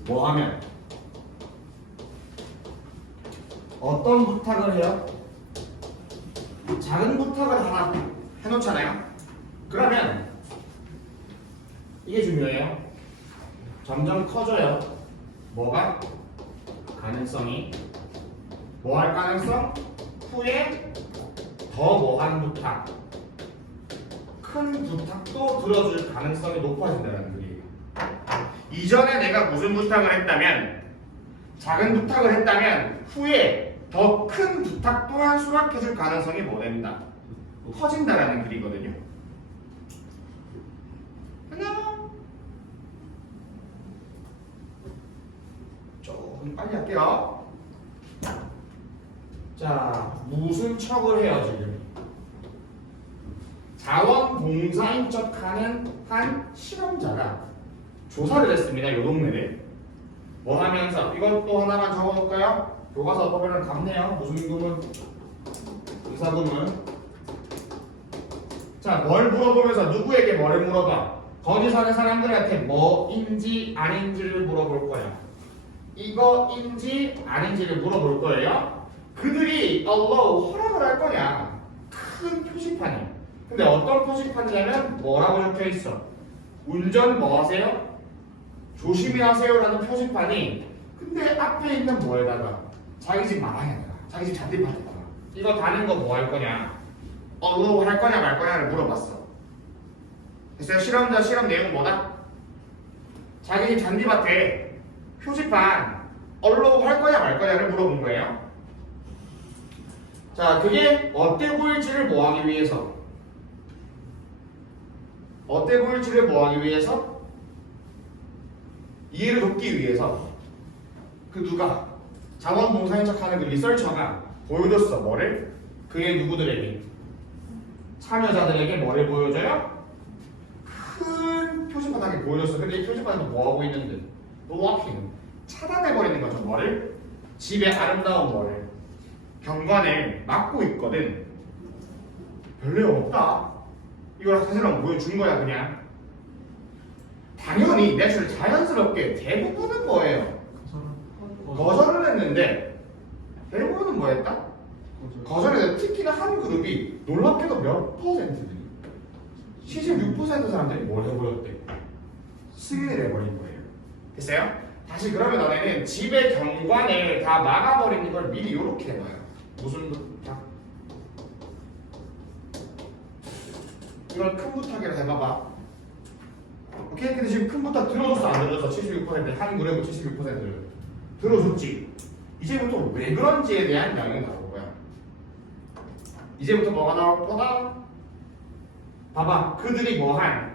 뭐 하면 어떤 부탁을 해요? 작은 부탁을 하나 해놓잖아요. 그러면 이게 중요해요. 점점 커져요. 뭐가? 가능성이. 뭐 할 가능성? 후에 더 뭐한 부탁. 큰 부탁도 들어줄 가능성이 높아진다는 얘기예요. 이전에 내가 무슨 부탁을 했다면, 작은 부탁을 했다면 후에 더 큰 부탁 또한 수락해줄 가능성이 뭐 된다? 커진다라는 글이거든요. 하나. 조금 빨리 할게요. 자, 무슨 척을 해요 지금? 자원봉사인 척하는 한 실험자가 조사를 했습니다. 요 동네를 뭐 하면서 이것도 하나만 적어볼까요? 교과서 보면은 답네요. 무슨 구문? 의사구문. 자, 뭘 물어보면서 누구에게 뭐를 물어봐? 거기 사는 사람들한테 뭐인지 아닌지를 물어볼 거야. 이거인지 아닌지를 물어볼 거예요. 그들이 allow 허락을 할 거냐? 큰 표시판이야. 근데 어떤 표시판이냐면 뭐라고 적혀 있어? 운전 뭐 하세요? 조심히 하세요라는 표시판이. 근데 앞에 있는 뭐에다가 자기 집 마당에다가 자기 집 잔디밭에다가 이거 다는 거 뭐 할 거냐? allow 할 거냐 말 거냐를 물어봤어. 그래서 실험자 실험 내용 뭐다? 자기 집 잔디밭에 표지판 allow 할 거냐 말 거냐를 물어본 거예요. 자, 그게 어때 보일지를 뭐하기 위해서? 어때 보일지를 뭐하기 위해서? 이해를 돕기 위해서 그 누가 자원봉사인 척하는 그 리서처가 보여줬어. 뭐를? 그게 누구들에게? 참여자들에게 뭐를 보여줘요? 큰 표지판하게 보여줬어. 근데 이 표지판은 뭐하고 있는데? blocking, 차단해버리는 거죠. 뭐를? 집의 아름다운 뭐를? 경관을 막고 있거든. 별로 없다. 이걸 사실은 보여준 거야 그냥. 당연히 내줄 자연스럽게 대부분은 뭐예요? 거절을 했는데 대부분은 뭐 했다? 거절해서 특히나 한 그룹이 놀랍게도 몇 퍼센트들이 76% 사람들이 뭘 해버렸대? 승인을 해버린 거예요. 됐어요? 다시 그러면 너네는 집의 경관을 다 막아버리는 걸 미리 이렇게 해봐요. 무슨 부탁? 이걸 큰 부탁이라 해봐봐. 오케이? 근데 지금 큰 부탁 들어줬어 안 들어줬어? 76% 한 그룹은 76%를 들어줬지. 이제부터 왜 그런지에 대한 양이 나올 거야. 이제부터 뭐가 나올 거다? 봐봐. 그들이 뭐한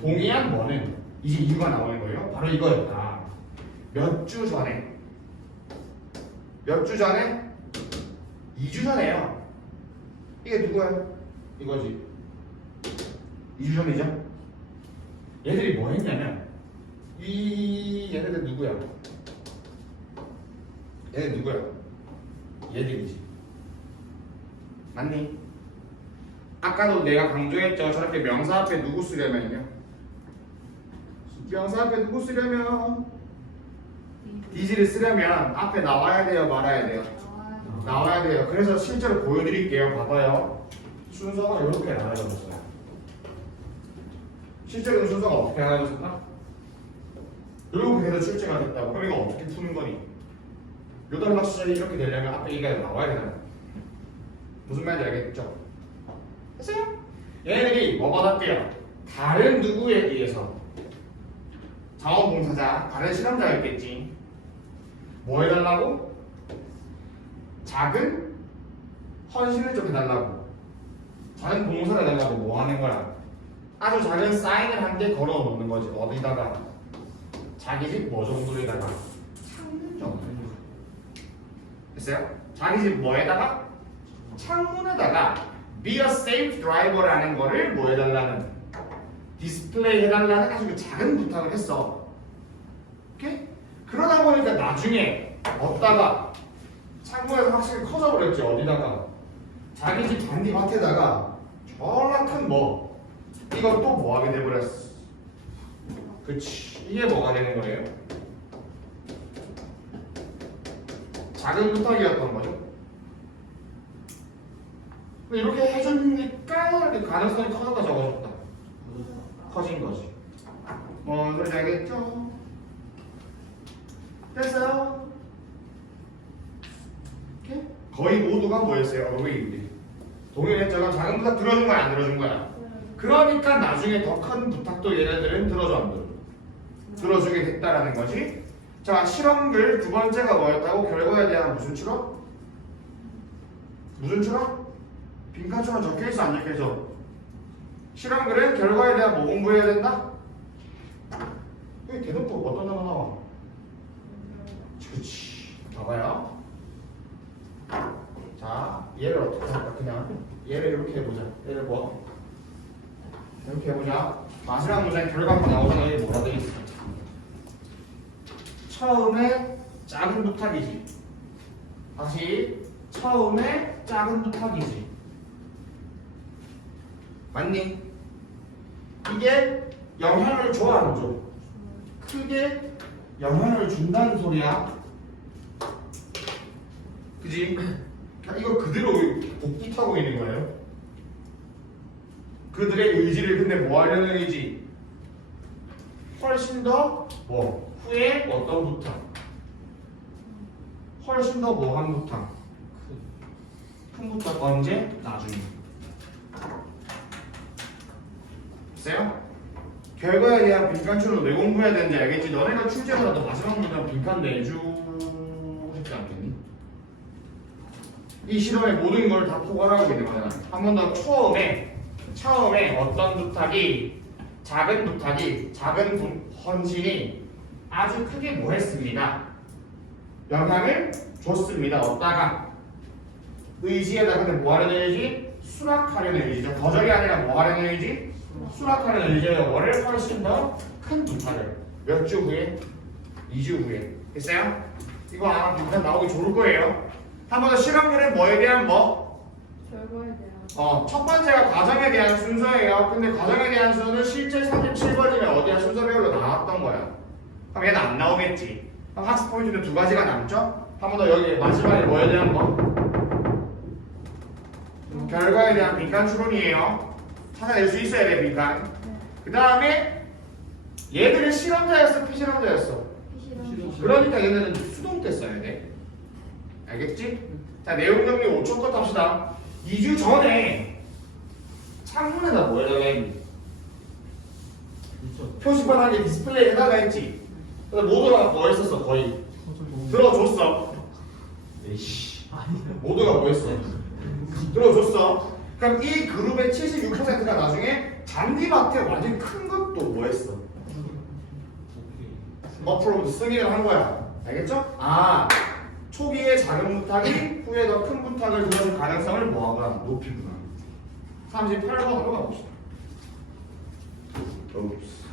동의한 뭐는 이제 이유가 나오는 거예요. 바로 이거였다. 몇 주 전에 2주 전에요. 이게 누구야? 이거지. 2주 전이죠? 얘들이 뭐 했냐면 얘네들 누구야? 얘네 누구야? 얘들이지. 맞니? 아까도 내가 강조했죠. 저렇게 명사 앞에 누구 쓰려면요? 명사 앞에 누구 쓰려면 디지를 쓰려면 앞에 나와야 돼요, 말아야 돼요? 나와야 돼요. 그래서 실제로 보여드릴게요. 봐봐요. 순서가 이렇게 나눠졌어요. 실제로 순서가 어떻게 나눠졌을까? 이렇게 해서 출제가 됐다고. 그럼 이거 어떻게 푸는 거니? 요 단락 수절이 이렇게 되려면 앞에 이게 나와야 되잖아. 무슨 말인지 알겠죠? 됐어요? 얘네들이 뭐 받았대요? 다른 누구에 의해서 자원봉사자, 다른 실험자였겠지. 뭐 해달라고? 작은 헌신을 좀 해달라고. 작은 봉사를 해달라고 뭐 하는 거야? 아주 작은 사인을 한 개 걸어 놓는 거지. 어디다가? 자기 집 뭐 정도에다가? 창문 정도. 됐어요? 자기 집 뭐에다가? 창문에다가 be a safe driver라는 거를 뭐 해달라는? 디스플레이 해달라는 아주 작은 부탁을 했어. 오케이? 그러다 보니까 나중에 얻다가 창문에서 확실히 커져 버렸지. 어디다가? 자기 집 잔디밭에다가 졸라 큰 뭐 이거 또 뭐하게 돼버렸어. 그치. 이게 뭐가 되는 거예요? 작은 부탁이었던 거죠. 이렇게 해주니까 가능성이 커졌다 적어졌다. 커진 거지. 뭔 소리인지 알겠죠? 됐어요? 오케이? 거의 모두가 뭐였어요? 어웨이인데 동일했잖아. 작은 부탁 들어준 거야 안 들어준 거야? 그러니까 나중에 더 큰 부탁도 얘네들은 들어줘 안 들어줘? 들어주게 됐다라는 거지. 자, 실험글 두 번째가 뭐였다고? 결과에 대한 무슨 추론? 무슨 추론? 빈칸 추론 적혀있어 안 적혀있어? 실험글은 결과에 대한 뭐 공부해야 된다? 여기 대놓고 어떤 단어 나와? 그치. 봐봐요. 자, 얘를 어떻게 할까? 그냥 얘를 이렇게 해보자. 얘를 뭐? 이렇게 해보자. 마지막 문장에 결과가 나오잖아. 얘 뭐가 되겠어? 처음에 작은 부탁이지. 다시 처음에 작은 부탁이지. 맞니? 이게 영향을 줘 안 줘? 크게 영향을 준다는 소리야. 그지? 이거 그대로 복붙하고 있는 거예요. 그들의 의지를 근데 뭐 하려는 의지? 훨씬 더 뭐? 후에 어떤 부탁? 훨씬 더 뭐한 부탁? 큰 부탁 언제? 나중에. 됐어요? 결과에 대한 빈칸추론 왜 공부해야 되는지 알겠지? 너네가 출제하더라도 마지막 문장 빈칸 내주고 싶지 않겠니? 이 실험의 모든 걸 다 포괄하고 있는 거잖아. 한 번 더 처음에 어떤 부탁이 작은 헌신이 아주 크게 뭐 했습니다. 영향을 줬습니다. 얻다가 의지에다 근데 뭐 하려는 의지? 수락하려는 의지죠. 거절이 아니라 뭐 하려는 의지? 수락하려는 의지의 뭐를 훨씬 더 큰 부탁을 몇 주 후에? 2주 후에. 됐어요? 이거 아마 빈칸 나오기 좋을 거예요. 한 번 더 실험률은 뭐에 대한 뭐? 결과에 대한. 첫 번째가 과정에 대한 순서예요. 근데 과정에 대한 순서는 실제 37번이면 어디야 순서별로 나왔던 거야. 그럼 얘는 안 나오겠지. 그럼 학습 포인트는 두 가지가 남죠? 한 번 더 여기 마지막에 뭐에 대한 거? 결과에 대한 빈칸 추론이에요. 찾아낼 수 있어야 돼, 빈칸. 그 다음에 얘들은 실험자였어, 피실험자였어? 피실험. 그러니까 얘네는 수동 때 써야 돼. 알겠지? 자, 내용 정리 5초 컷 합시다. 2주 전에 창문에다 뭐 해달라 했니? 표시판 하게 디스플레이 해달라 했지? 근데 모두가 뭐 했었어? 거의 들어줬어. 에이씨, 모두가 뭐 했어? 들어줬어. 그럼 이 그룹의 76%가 나중에 잔디밭에 완전 큰 것도 뭐 했어? 어플로 승인을 한 거야. 알겠죠? 초기에 작은 부탁이 후에 더 큰 부탁을 들어줄 가능성을 뭐하구나? 높이구나. 38번으로 가봅시다. Oops.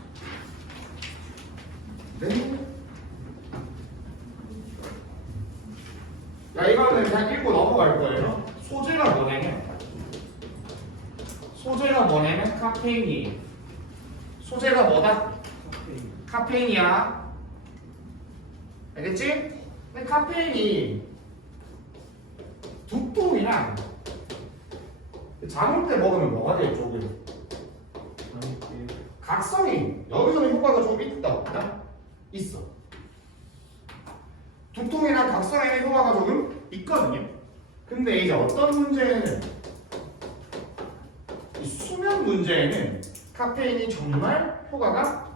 네. 야, 이거는 그냥 읽고 넘어갈 거예요. 소재가 뭐냐면 카페인이. 소재가 뭐다? 카페인이야. 알겠지? 근데 카페인이 두통이랑 잠 올 때 먹으면 뭐가 돼, 조금? 각성이 여기서는 효과가 좀 있다 없다? 있어. 두통이나 각성에 효과가 조금 있거든요. 근데 이제 어떤 문제는 이 수면 문제에는 카페인이 정말 효과가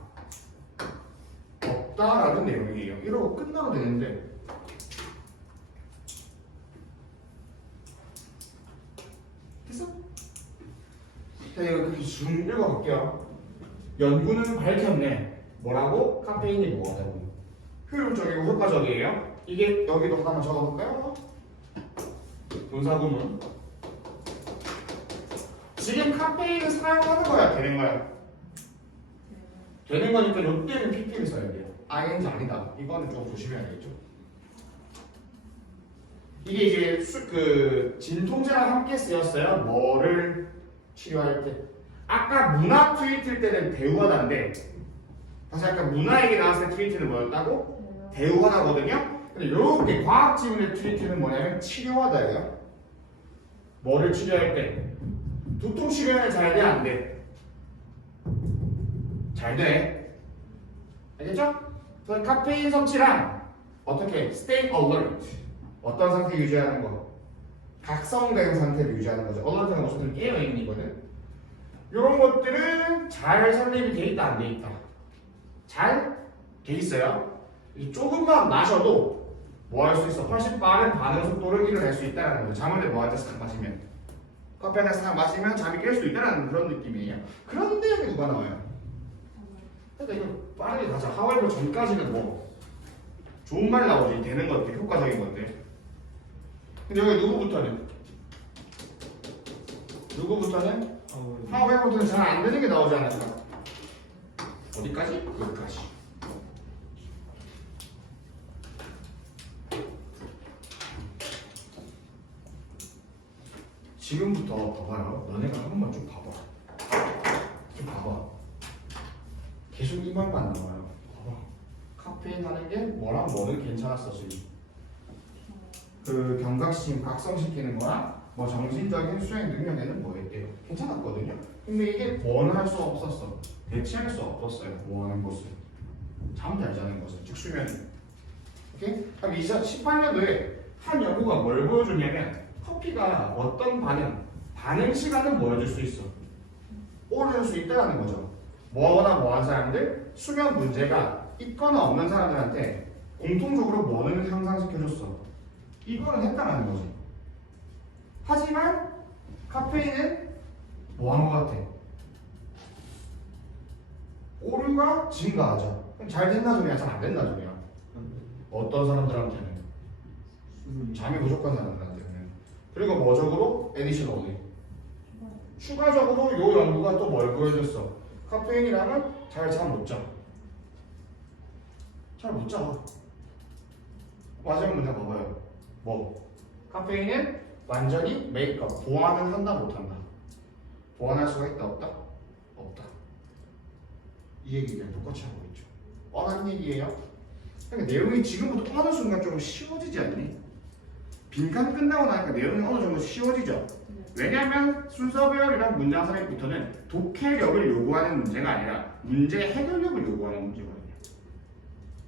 없다라는 내용이에요. 이러고 끝나면 되는데 됐어? 자, 이거 그렇게 쭉 읽어볼게요. 연구는 밝혔네. 뭐라고? 카페인이 뭐하다고? 효율적이고 효과적이에요. 이게 여기도 하나만 적어볼까요? 분사구문. 지금 카페인을 사용하는 거야, 되는 거야? 되는 거니까 이때는 PP를 써야 돼요. ING 아니다. 이거는 좀 조심해야겠죠. 이게 이제 진통제랑 함께 쓰였어요. 뭐를 치료할 때. 아까 문화 트위트일 때는 대우하다인데 다시 아까 문화 얘기 나왔을 때 트위트는 뭐였다고? 대우하다거든요. 근데 이렇게 과학 지문의 트위트는 뭐냐면 치료하다예요. 뭐를 치료할 때? 두통 치료는 잘 돼, 안 돼? 잘 돼. 알겠죠? 그래서 카페인 섭취랑 어떻게? Stay alert. 어떤 상태 유지하는 거? 각성된 상태를 유지하는 거죠. alert는 어쨌든 깨어있는거든. 이런 것들은 잘 설립이 돼 있다, 안 돼 있다? 잘 돼 있어요. 조금만 마셔도 뭐 할 수 있어? 훨씬 빠른 반응 속도를 이뤄낼 수 있다는 거죠. 잠을 때 뭐 할 때 싹 마시면 커피 하나 싹 마시면 잠이 깰 수 있다는 그런 느낌이에요. 그런데 여기 누가 나와요? 그러니까 이거 빠르게 가자. 하와이브 전까지는 뭐 좋은 말 나오지. 되는 것들, 효과적인 것들. 근데 여기 누구부터는 하와이브부터는 잘 안 되는 게 나오지 않을까? 어디까지? 여기까지. 지금부터 봐봐요. 너네가 한 번만 좀 봐봐. 좀 봐봐. 계속 이 말만 나와요. 봐봐. 카페인 하는 게 뭐랑 뭐는 괜찮았어, 수익. 그 경각심 각성시키는 거랑 뭐 정신적인 수행 능력에는 뭐 했대요. 괜찮았거든요. 근데 이게 원할 수 없었어. 대체할 수 없었어요. 원하는 것을. 잠 잘 자는 것을. 즉 수면. 오케이? 그럼 2018년도에 한 연구가 뭘 보여줬냐면 커피가 어떤 반응 시간은 보여줄 수 있어. 오를 수 있다는 거죠. 뭐하거나 뭐한 사람들, 수면 문제가 있거나 없는 사람들한테 공통적으로 뭐는 향상시켜줬어. 이거는 했다는 거지. 하지만 카페인은 뭐 한 것 같아? 오류가 증가하죠. 그럼 잘 된다 소리야, 잘 안 된다 소리야. 어떤 사람들한테는 잠이 부족한 사람들한테는. 그리고 뭐적으로? 애디셔널리. 추가적으로 이 연구가 또 뭘 보여줬어? 카페인이랑은 잘 잠 못 자. 잘 못 자. 마지막 문제 봐봐요. 뭐? 카페인은 완전히 메이크업, 보완을 한다 못한다? 보완할 수가 있다 없다? 없다. 이 얘기를 똑같이 하고 있죠. 뻔한 얘기예요. 그러니까 내용이 지금부터 어느 순간 좀 쉬워지지 않니? 빈칸 끝나고 나니까 내용이 어느 정도 쉬워지죠. 왜냐하면 순서 배열이랑 문장 삽입부터는 독해력을 요구하는 문제가 아니라 문제 해결력을 요구하는 문제거든요.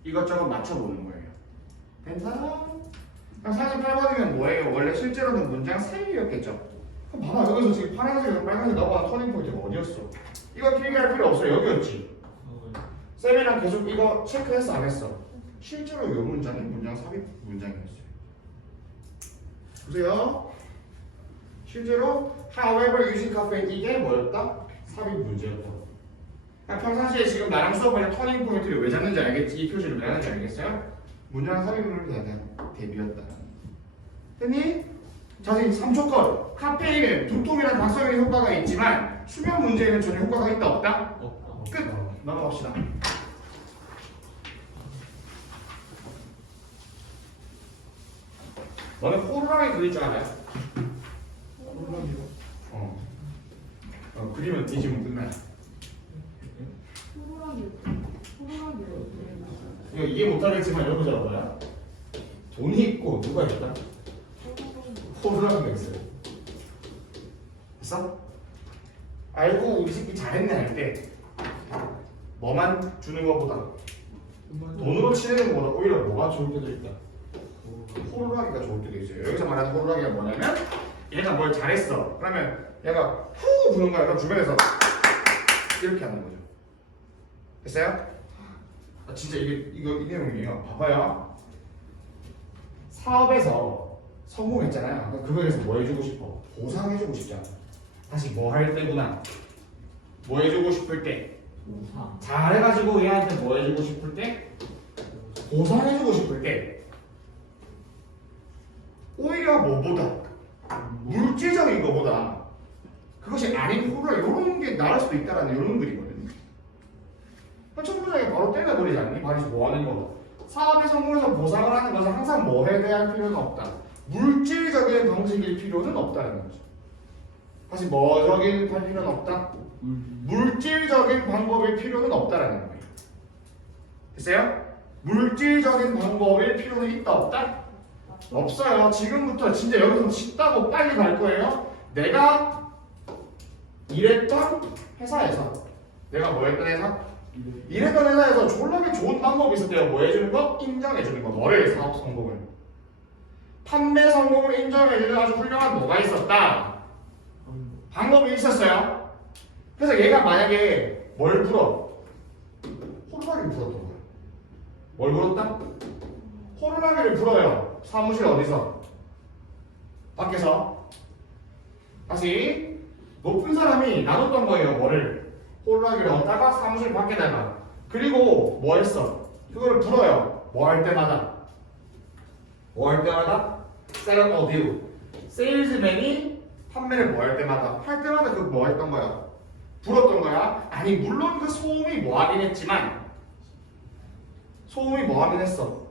이것저것 맞춰보는 거예요. 괜찮아? 48번이면 뭐예요? 원래 실제로는 문장 삽입이었겠죠. 그럼 봐봐, 여기서 지금 파란색에서 빨간색 넘어간 터닝 포인트가 어디였어? 이거 필기할 필요 없어. 여기였지. 쌤이랑 계속 이거 체크했어 안 했어? 실제로 이 문장은 문장 삽입 문장이었어요. 보세요. 실제로 however using caffeine 이게 뭐였다? 삽입 문제였다. 평상시에 지금 나랑 수업할 때 터닝 포인트를 왜 잡는지 알겠지? 이 표시를 왜 하는지 알겠어요? 문장 삽입을 대비였다. 됐니? 자, 지금 3초 컷. 카페인은 두통이랑 각성에 효과가 있지만 수면 문제에는 전혀 효과가 있다 없다? 끝. 넘어갑시다. 너네 호루라기 그릴 줄 알아요? 호루라기로. 그리면 뒤지면 끝나요. 호루라기 이거 이해 못하겠지만 여러분 잘 뭐야? 돈이 있고 누가 있다? 호루라기가 있어요. 됐어? 알고 우리 새끼 잘했네 할 때 뭐만 주는 것보다 돈으로 치는 것보다 오히려 뭐가 좋을 때도 있다. 호루라기가 좋을 때도 있어요. 여기서 말하는 호루라기가 뭐냐면 얘가 뭘 잘했어. 그러면 얘가 후 부는 거야. 그럼 주변에서 이렇게 하는 거죠. 됐어요? 아, 진짜 이거 이 내용이에요. 봐봐요. 사업에서 성공했잖아요. 그럼 그거에 대해서 뭐 해주고 싶어? 보상해주고 싶잖아. 다시 뭐 할 때구나. 뭐 해주고 싶을 때. 보상. 잘해가지고 얘한테 뭐 해주고 싶을 때? 보상해주고 싶을 때. 오히려 뭐보다 물질적인 것보다 그것이 아닌 호루라 이런 게 나을 수도 있다라는 이런 글이거든요. 천부장이 바로 때려버리지 않니? 바로 뭐 하는 거? 사업에 성공해서 보상을 하는 것은 항상 뭐에 대한 필요는 없다. 물질적인 방식일 필요는 없다는 거죠. 다시 뭐적인 할 필요는 없다. 물질적인 방법일 필요는 없다라는 거예요. 됐어요? 물질적인 방법일 필요는 있다 없다? 없어요. 지금부터 진짜 여기서 쉽다고 빨리 갈 거예요. 내가 일했던 회사에서 내가 뭐 했던 회사? 일했던 회사에서 졸라게 좋은 방법이 있었대요. 뭐 해주는 거? 인정해주는 거. 뭐를? 사업 성공을. 판매 성공을 인정해주는 아주 훌륭한 뭐가 있었다. 방법이 있었어요. 그래서 얘가 만약에 뭘 불어? 호루라기를 불었던 거야. 뭘 불었다? 호루라기를 불어요. 사무실 어디서? 밖에서. 다시 높은 사람이 놔뒀던 거예요. 뭐를? 호루라기를 얻다가 사무실 밖에다가. 그리고 뭐 했어? 그거를 불어요. 뭐 할 때마다? 뭐 할 때마다? 셀업 어디우. 세일즈맨이 판매를 뭐 할 때마다? 할 때마다 그 뭐 했던 거야? 불었던 거야? 아니 물론 그 소음이 뭐 하긴 했지만 소음이 뭐 하긴 했어?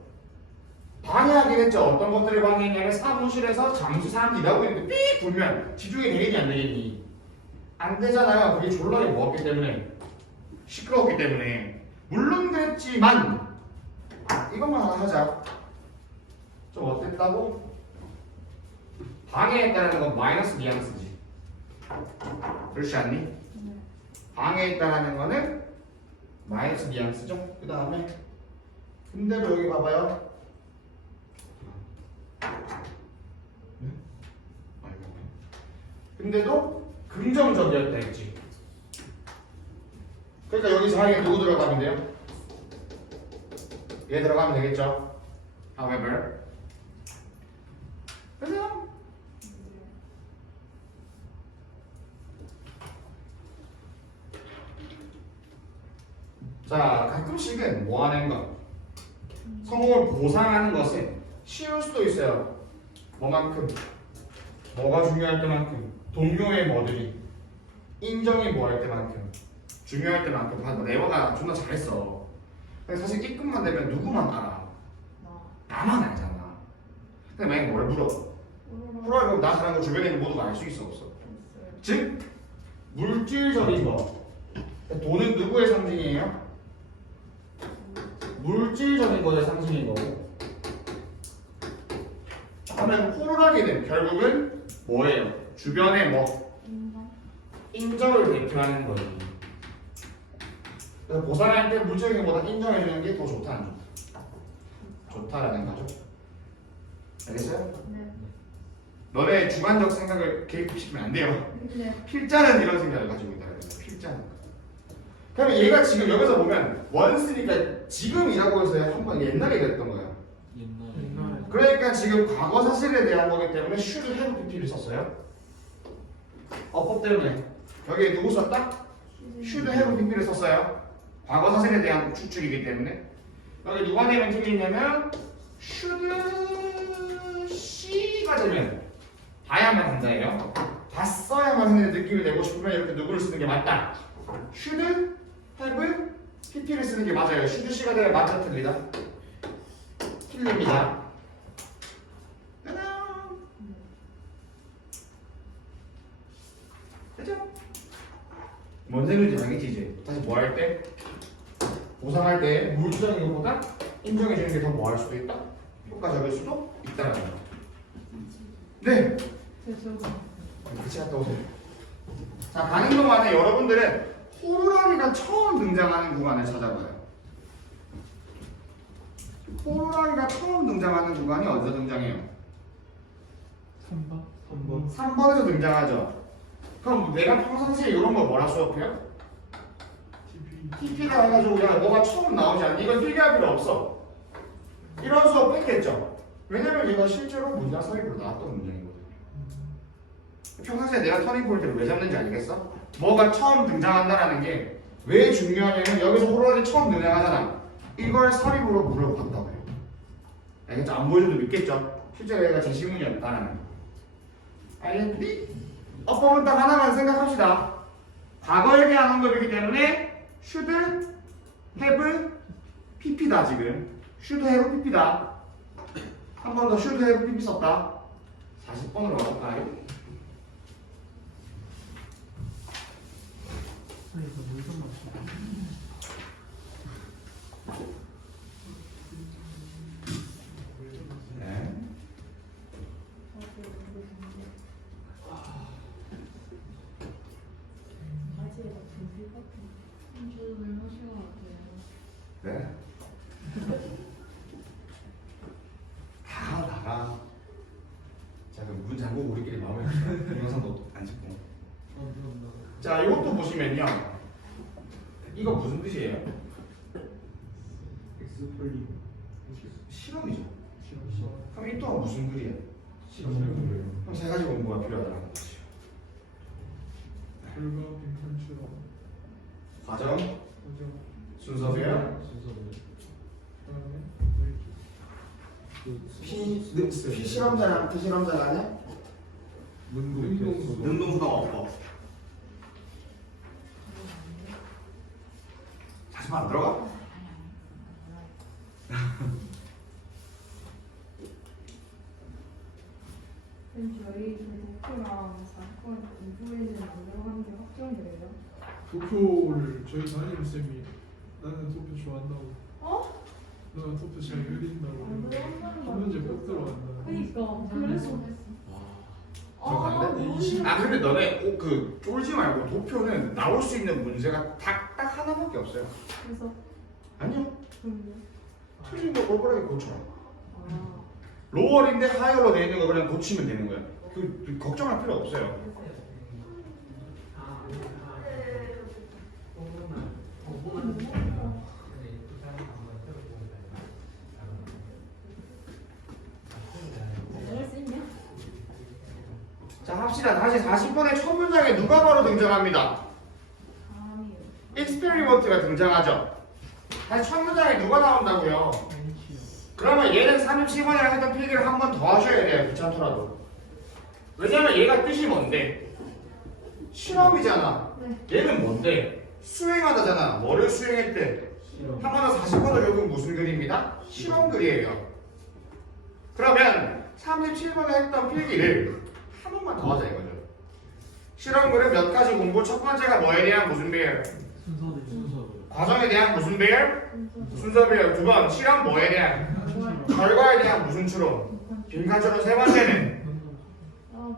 방해하긴 했죠. 어떤 것들을 방해했냐면 사무실에서 잠시 사람들이 일하고 있는데 삐 불면 지중해 되겠니 안 되겠니? 안 되잖아요. 그게 졸라게 뭐었기 때문에 시끄러웠기 때문에. 물론 그랬지만 이것만 하나 하자. 좀 어땠다고? 방해했다는 건 마이너스 뉘앙스지. 그렇지 않니? 방해했다는 거는 마이너스 뉘앙스죠. 그 다음에 근데도 여기 봐봐요. 근데도 긍정적이었다 했지. 그러니까 여기 사이에 누구 들어가면 돼요? 얘 들어가면 되겠죠. However, 그래서 자 가끔씩은 뭐 하는 것? 성공을 보상하는 것은 쉬울 수도 있어요. 뭐만큼? 뭐가 중요할 때만큼. 동료의 뭐들이 인정이 뭐 할 때만큼 중요할 때만큼. 봐, 네버가 존나 잘했어. 근데 사실 B급만 되면 누구만 알아? 나만 알잖아. 근데 만약에 뭘 물어? 물어보면 나 잘하는 거 주변에 있는 모두가 알 수 있어 없어? 즉 물질적인 거. 돈은 누구의 상징이에요? 물질적인 것의 상징인 거고. 그러면 호루라기는 결국은 뭐예요? 주변의 뭐? 인정을 대표하는 거예요. 그래서 보상할 때 물질적인 것보다 인정해주는 게 더 좋다 안 좋다? 좋다라는 거죠. 알겠어요? 네. 너네 주관적 생각을 개입시키면 안 돼요. 네. 필자는 이런 생각을 가지고 있다. 필자는. 그러면 얘가 지금 여기서 보면 원스니까 지금이라고 해서 한번 옛날에 그랬던 거야. 옛날에. 그러니까 지금 과거 사실에 대한 거기 때문에 should have pp를 썼어요. 어법 때문에. 여기에 누구 썼다? should have pp를 썼어요. 과거 사실에 대한 추측이기 때문에. 여기 누가 되면 틀리냐면 should she가 되면 봐야만 한다예요. 봤어야만 하는 느낌을 내고 싶으면 이렇게 누구를 쓰는 게 맞다. should have PP를 쓰는 게 맞아요. should C가 돼야 맞아 틀리다? 틀립니다. 짜잔. 그죠? 뭔 생각인지 알겠지 이제? 다시 뭐 할 때? 보상할 때 물주장인 것보다 인정해주는 게 더 뭐 할 수도 있다? 효과적일 수도 있다는 거예요. 네! 저거. 같이 갔다 오세요. 자, 가는 동안에 여러분들은 호루라기가 처음 등장하는 구간을 찾아봐요. 호루라기가 처음 등장하는 구간이 어디서 등장해요? 3번? 3번 3번에서 등장하죠. 그럼 내가 평상시에 이런 걸 뭐라 수업해요? TP가 해가지고 그냥 뭐가 처음 나오지 않니? 이건 필기할 필요 없어. 이런 수업 했겠죠? 왜냐면 이거 실제로 문장 서입으로 나왔던 문장이거든. 평상시에 내가 터닝 포인트를 왜 잡는지 알겠어? 뭐가 처음 등장한다라는 게 왜 중요하냐면 여기서 호루라기 처음 등장하잖아. 이걸 서입으로 물어봤다고 해요. 알겠죠? 안 보여줘도 믿겠죠? 실제로 얘가 제 시문이었다라는 거. 알겠니? 어법은 딱 하나만 생각합시다. 과거 얘기하는 거이기 때문에 should, have, pp다 지금. should, have, pp다. 한 번 더 should, have, pp 썼다. 40번으로 가볼까요? 이거 물좀 마시고 네. 저도 물 마시는 것 같아요. 네. 가. 자, 그럼 문 잠그고 우리끼리 나오면서 동영상도 안 찍고. 자, 이것도 보시면요. 이거 무슨 뜻이에요? 엑스플리 실험이죠. 시험 그럼 이 또한 무슨 글이에요? 그럼 세 가지 공부가 필요하다는 거죠. 결과 빈칸처럼 과정, 과정 순서별, 그다음에 피 실험자랑 피실험자가 아니야? 능동부동어법. 자지만 안 들어가? 그럼 저희 목표랑 사건 공부에는 안 들어가는 게 확정돼요? 도표를 저희 담임쌤이 나는 도표 좋아한다고 어? 너가 도표 잘 그린다고 안 들어간다는 거 한 문제 꼭 들어간다 그니까 그래서 들어간대? 아 근데 너네 그 쫄지 말고 도표는 나올 수 있는 문제가 딱 하나밖에 없어요. 그래서 아니요. 그럼요. 틀린 거 꼴꼴하게 고쳐. 아 로얼인데 하이어로 돼 있는 거 그냥 고치면 되는 거야. 그 걱정할 필요 없어요. 어쩔 수 있냐? 자 합시다. 다시 40번의 첫 문장에 누가 바로 등장합니다. 감이요. 익스페리먼트가 등장하죠. 다시 첫 문장에 누가 나온다고요? 그러면 얘는 37번이랑 했던 필기를 한 번 더 하셔야 돼요. 귀찮더라도. 왜냐면 얘가 뜻이 뭔데? 실험이잖아. 얘는 뭔데? 수행하다잖아. 뭐를 수행했대? 한 번 더 40번을 겪은 무슨 글입니다? 실험글이에요. 그러면 37번에 했던 필기를 한 번만 더 하자 이거죠. 실험글은 몇 가지 공부. 첫 번째가 뭐에 대한 무슨 배열? 순서 과정에 대한 무슨 배열? 순서 배열. 두 번 실험 뭐에 대한? 결과에 대한 무슨 추론? 빈칸처럼. 세 번째는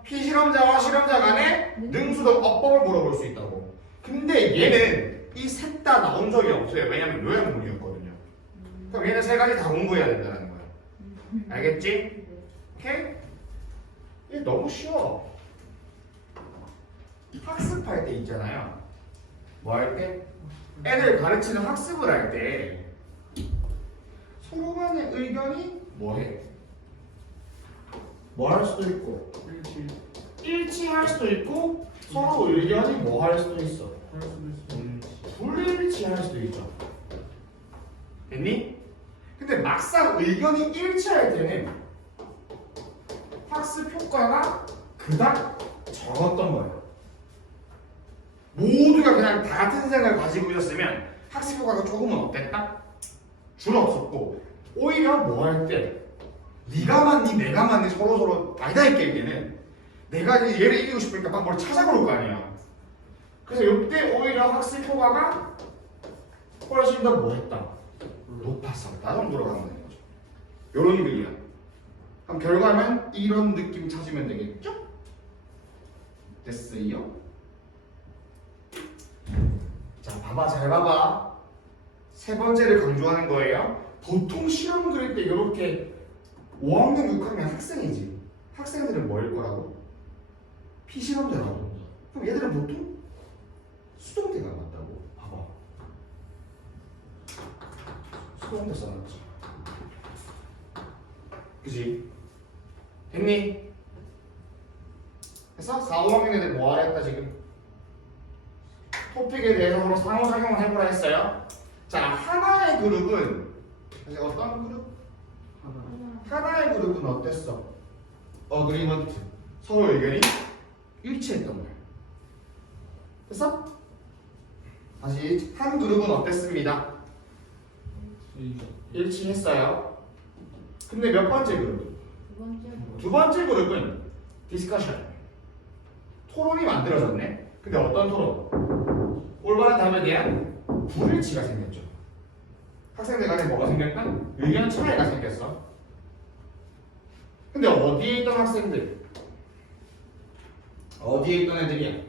피실험자와 실험자 간의 능수동 어법을 물어볼 수 있다고. 근데 얘는 이 셋 다 나온 적이 없어요. 왜냐면 요약문이었거든요. 그럼 얘는 세 가지 다 공부해야 된다는 거야. 알겠지? 오케이? 이게 너무 쉬워. 학습할 때 있잖아요. 뭐 할 때? 애들 가르치는 학습을 할 때 서로 간의 의견이 뭐해? 뭐 할 수도 있고 일치할 수도 있고 서로 의견이 뭐 할 수도 있어. 불일치할 수도 있죠. 됐니? 근데 막상 의견이 일치할 때는 학습 효과가 그닥 적었던 거예요. 모두가 그냥 다 같은 생각을 가지고 있었으면 학습 효과가 조금은 어땠다? 줄었었고 오히려 뭐 할 때 네가 맞니 내가 맞니 서로 아니다 할 때는 내가 얘를 이기고 싶으니까 막 뭘 찾아볼 거 아니야. 그래서 이때 오히려 학습 효과가 훨씬 더 뭐 했다? 높았었다 정도로 가면 되는 거죠. 요런 글이야. 그럼 결과는 이런 느낌 찾으면 되겠죠? 됐어요? 자, 봐봐, 잘 봐봐. 세 번째를 강조하는 거예요. 보통 시험 그릴 때 이렇게 5학년, 6학년 학생이지. 학생들은 뭐일 거라고? 피시험자라고. 그럼 얘들은 보통 수동태가 맞다고. 봐봐. 수동태 써놨지. 그지? 됐니? 그래서 4, 5학년 애들 뭐 하라 했다 지금? 토픽에 대해서 서로 상호작용을 해보라 했어요. 자, 하나의 그룹은 사실 어떤 그룹? 하나의 그룹은 어땠어? 어그리먼트. 서로 의견이 일치했던 거야. 됐어? 다시 한 그룹은 어땠습니다? 일치했어요. 근데 몇 번째 그룹? 두 번째 그룹은 디스커션. 토론이 만들어졌네. 근데 어떤 토론? 올바른 답에 대한 불일치가 생겼죠. 학생들 간에 뭐가 생겼다? 의견 차이가 생겼어. 근데 어디에 있던 학생들? 어디에 있던 애들이야?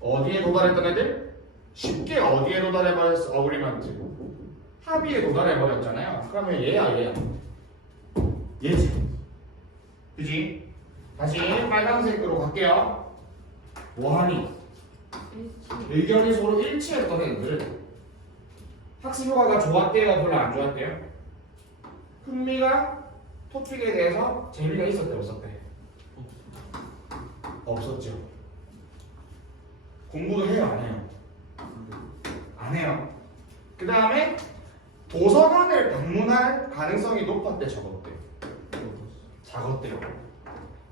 어디에 도달했던 애들? 쉽게 어디에 도달해버렸어? 어그리먼트 합의에 도달해버렸잖아요. 그러면 얘야 얘지. 그지? 다시 빨간색으로 갈게요. 뭐하니? 의견이 서로 일치했던 애들 학습 효과가 좋았대요? 별로 안 좋았대요? 흥미가 토픽에 대해서 재미가 있었대? 없었대? 없었죠. 공부도 해요? 안 해요? 안 해요. 그 다음에 도서관을 방문할 가능성이 높았대? 적었대? 작았대요.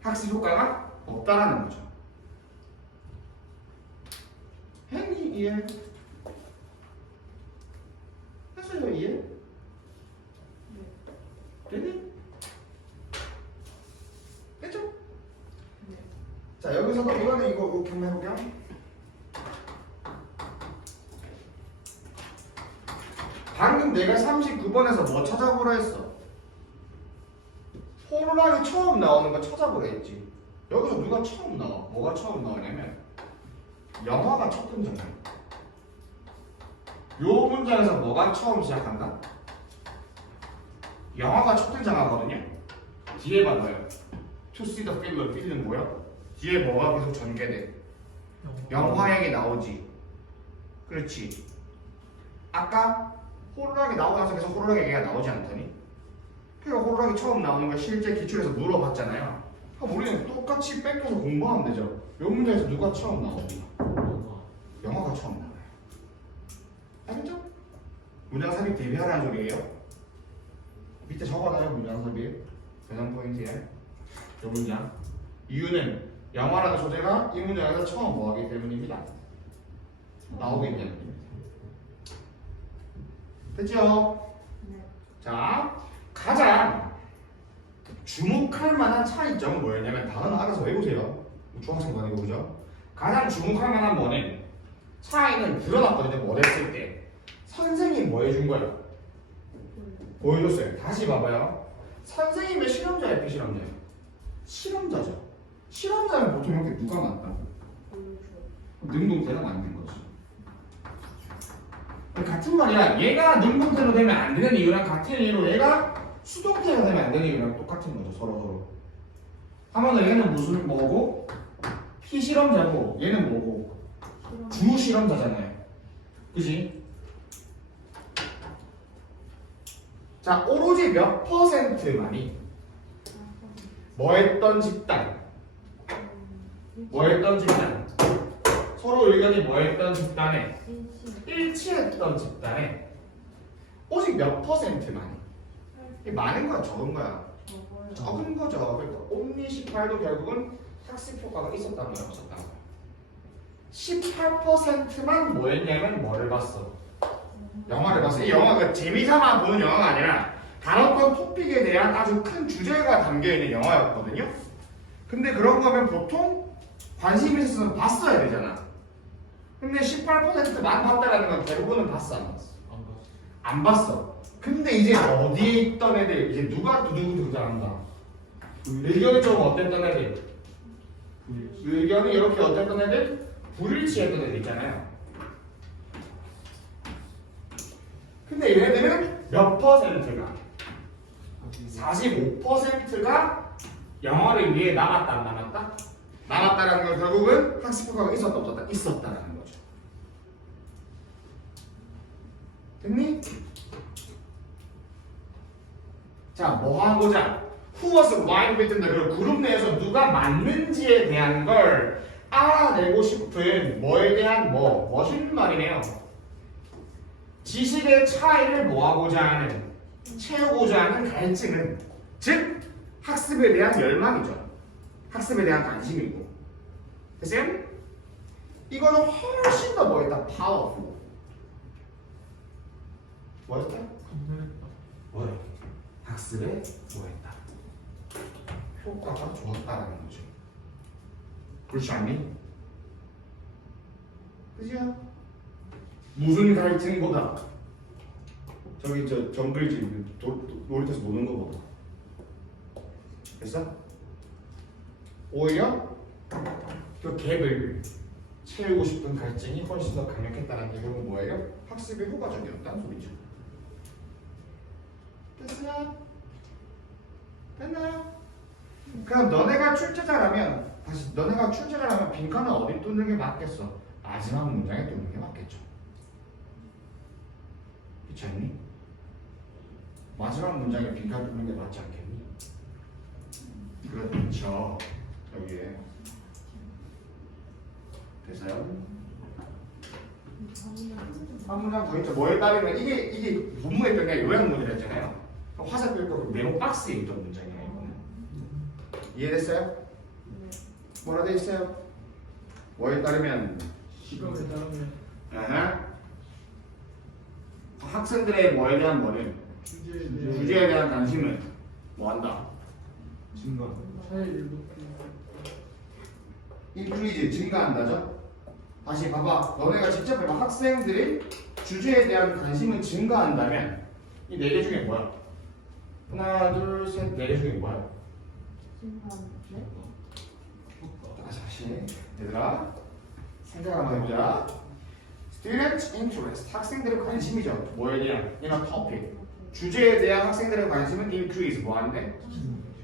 학습 효과가 없다라는 거죠. 했니? 이해? 했어요? 이해? 됐니? 됐죠? 네. 자, 여기서도 이거는 이거 이렇게 한번 해볼게요. 방금 내가 39번에서 뭐 찾아보라 했어? 호루라기 처음 나오는 거 찾아보라 했지. 여기서 누가 처음 나와? 뭐가 처음 나오냐면 영화가 첫 등장이야. 요 문장에서 뭐가 처음 시작한다? 영화가 첫 등장하거든요. 뒤에 봐봐요. To see the film, film은 뭐야? 뒤에 뭐가 계속 전개돼? 영화 얘기 나오지. 그렇지. 아까 호루라기 나오고 나서 계속 호루라기 얘기가 나오지 않더니? 그러니까 호루라기 처음 나오는 걸 실제 기출에서 물어봤잖아요. 그럼 우리는 똑같이 뺏겨서 공부하면 되죠. 요 문제에서 누가 처음 나오지? 영화가 처음 나와요. 알겠죠? 문장 삽입 대비하라는 소리예요. 밑에 적어놔요. 문장 삽입 배당 포인트에 이 문장. 이유는 영화라는 소재가 이 문장에서 처음 뭐하기 때문입니다. 나오기 때문입니다. 됐죠? 네. 자, 가장 주목할 만한 차이점은 뭐였냐면 단어 알아서 외우세요. 중학생도 아니고 그죠? 가장 주목할 만한 뭐는 차이는 드러났거든요. 뭐 했을 때 선생님이 뭐 해준 거야? 보여줬어요. 다시 봐봐요. 선생님의 실험자예요, 비실험자예요? 실험자죠. 실험자는 보통 이렇게 누가 맞다? 능동태가 만든 거지. 같은 말이야. 얘가 능동태로 되면 안 되는 이유랑 같은 이유로 얘가 수동태가 되면 안 되는 이유랑 똑같은 거죠. 서로. 하면은 얘는 무슨 뭐고? 피실험자고 얘는 뭐고? 주실험자잖아요. 그지? 자, 오로지 몇 퍼센트만이 뭐 했던 집단? 뭐 했던 집단? 서로 의견이 뭐 했던 집단에? 일치했던 집단에 오직 몇 퍼센트만이? 이게 많은 거야, 적은 거야? 적은 거죠. 그러니까 only 18도 결국은 학습 효과가 있었단 말이야, 없었단 말이야. 18%만 뭐였냐면 뭐를 봤어? 영화를 봤어. 이 영화가 재미삼아 보는 영화가 아니라 다뤘던 토픽에 대한 아주 큰 주제가 담겨있는 영화였거든요. 근데 그런 거면 보통 관심 있었으면 봤어야 되잖아. 근데 18%만 봤다라는 건 대부분은 봤어 안 봤어? 안 봤어. 근데 이제 어디에 있던 애들 이제 누가 누구 잘한다. 의견이 좀 어땠던 애들? 의견이 이렇게 어땠던 애들? 불일치했던 애들 있잖아요. 근데 얘네들은 몇 퍼센트가? 45%가 영어를 위해 남았다 안 남았다? 남았다라는 건 결국은 학습 효과가 있었다 없었다? 있었다라는 거죠. 됐니? 자, 뭐 하고자? Who was aligned with the 그리고 그룹 내에서 누가 맞는지에 대한 걸 알아내고 싶은 뭐에 대한 멋있는 말이네요. 지식의 차이를 뭐하고자 하는, 채우고자 하는 갈증은 즉 학습에 대한 열망이죠. 학습에 대한 관심이고. 됐어요? 이거는 훨씬 더 뭐였다? powerful. 뭐였다? 감사했다. 뭐야? 학습에 뭐했다? 효과가 좋았다라는 거죠. 그렇지 않니? 그죠? 무슨 갈증보다 저기 저 정글집 놀이터에서 노는 거보다 됐어? 오히려 그 갭을 채우고 싶은 갈증이 훨씬 더 강력했다는 얘기는 뭐예요? 학습에 효과적이었다는 소리죠. 됐어요? 됐나요? 그럼 너네가 출제자라면 다시 너네가 출제자라면 빈칸은 어디 뚫는 게 맞겠어? 마지막 문장에 뚫는 게 맞겠죠. 그렇지 않니? 마지막 문장에 빈칸 뚫는 게 맞지 않겠니? 그렇죠. 여기에 됐어요? 한 문장 더 있죠. 뭐에 따르면 이게 문문에 있던 게 요약문이라 했잖아요. 화살표 있고 메모 박스에 있던 문장이에요. 이거는. 이해됐어요? 뭐라 돼 있어요? 뭐에 따르면 시간에 따르면 아하. 학생들의 뭐에 대한 뭐는 주제에 대한 관심은 뭐한다? 증가. 차이를 높이. 인크리즈 증가한다죠? 다시 봐봐. 너네가 직접 해봐. 학생들이 주제에 대한 관심은 증가한다면 이 네 개 중에 뭐야? 하나, 둘, 셋, 네 개 중에 뭐야? 다시 얘들아 생각 한번 해보자. Student interest 학생들의 관심이죠. 뭐에 대한? 이런 topic 주제에 대한 학생들의 관심은 increase 뭐한데?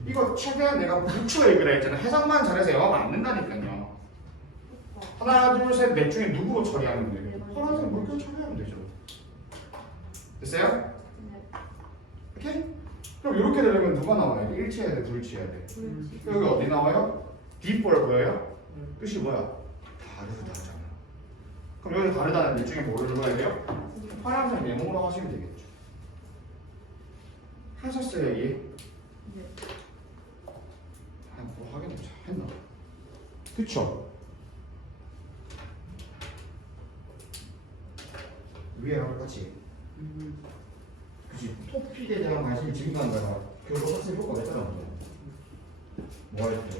이거 최대한 내가 붙여 얘기를 했잖아. 해석만 잘해서 영어가 안 된다니까요. 하나, 둘, 셋, 넷 중에 누구로 처리하면 돼? 하나, 둘, 셋, 처리하면 되죠. 됐어요? 오케이? 그럼 이렇게 되려면 누가 나와야 돼? 일치해야 돼? 둘치해야 돼? 여기 어디 나와요? 뒷볼 보여요? 뜻이 뭐야? 다르다잖아. 그럼 여기 다르다는 넷 중에 뭐를 넣어야 돼요? 파란색 네모로 하시면 되겠죠. 하셨어요, 얘? 뭐 하겠네. 했나? 그쵸? 위에랑 똑같이. 그치? 토픽에 대한 관심이 증가한다가 결국 학습 효과가 있잖아. 뭐 할 때?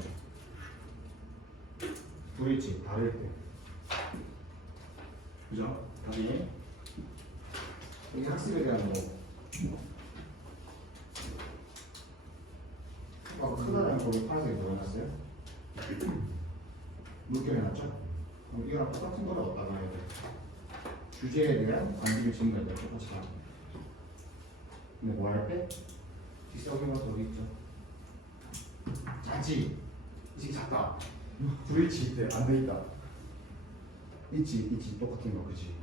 불일치, 다를 때. 그죠? 다시. 이게 학습에 대한 크다라는 거기 파란색이 들어갔어요? 물결 해놨죠? 그럼 이거랑 똑같은 거를 어디다 놔야 돼? 주제에 대한 관심이 증가될 때 똑같이 나와. 근데 뭐 할 때? 뒷석이면 어디 있죠? 작지? 이게 작다. 불일치 때 안 돼 있다. 있지, 똑같은 거, 그치?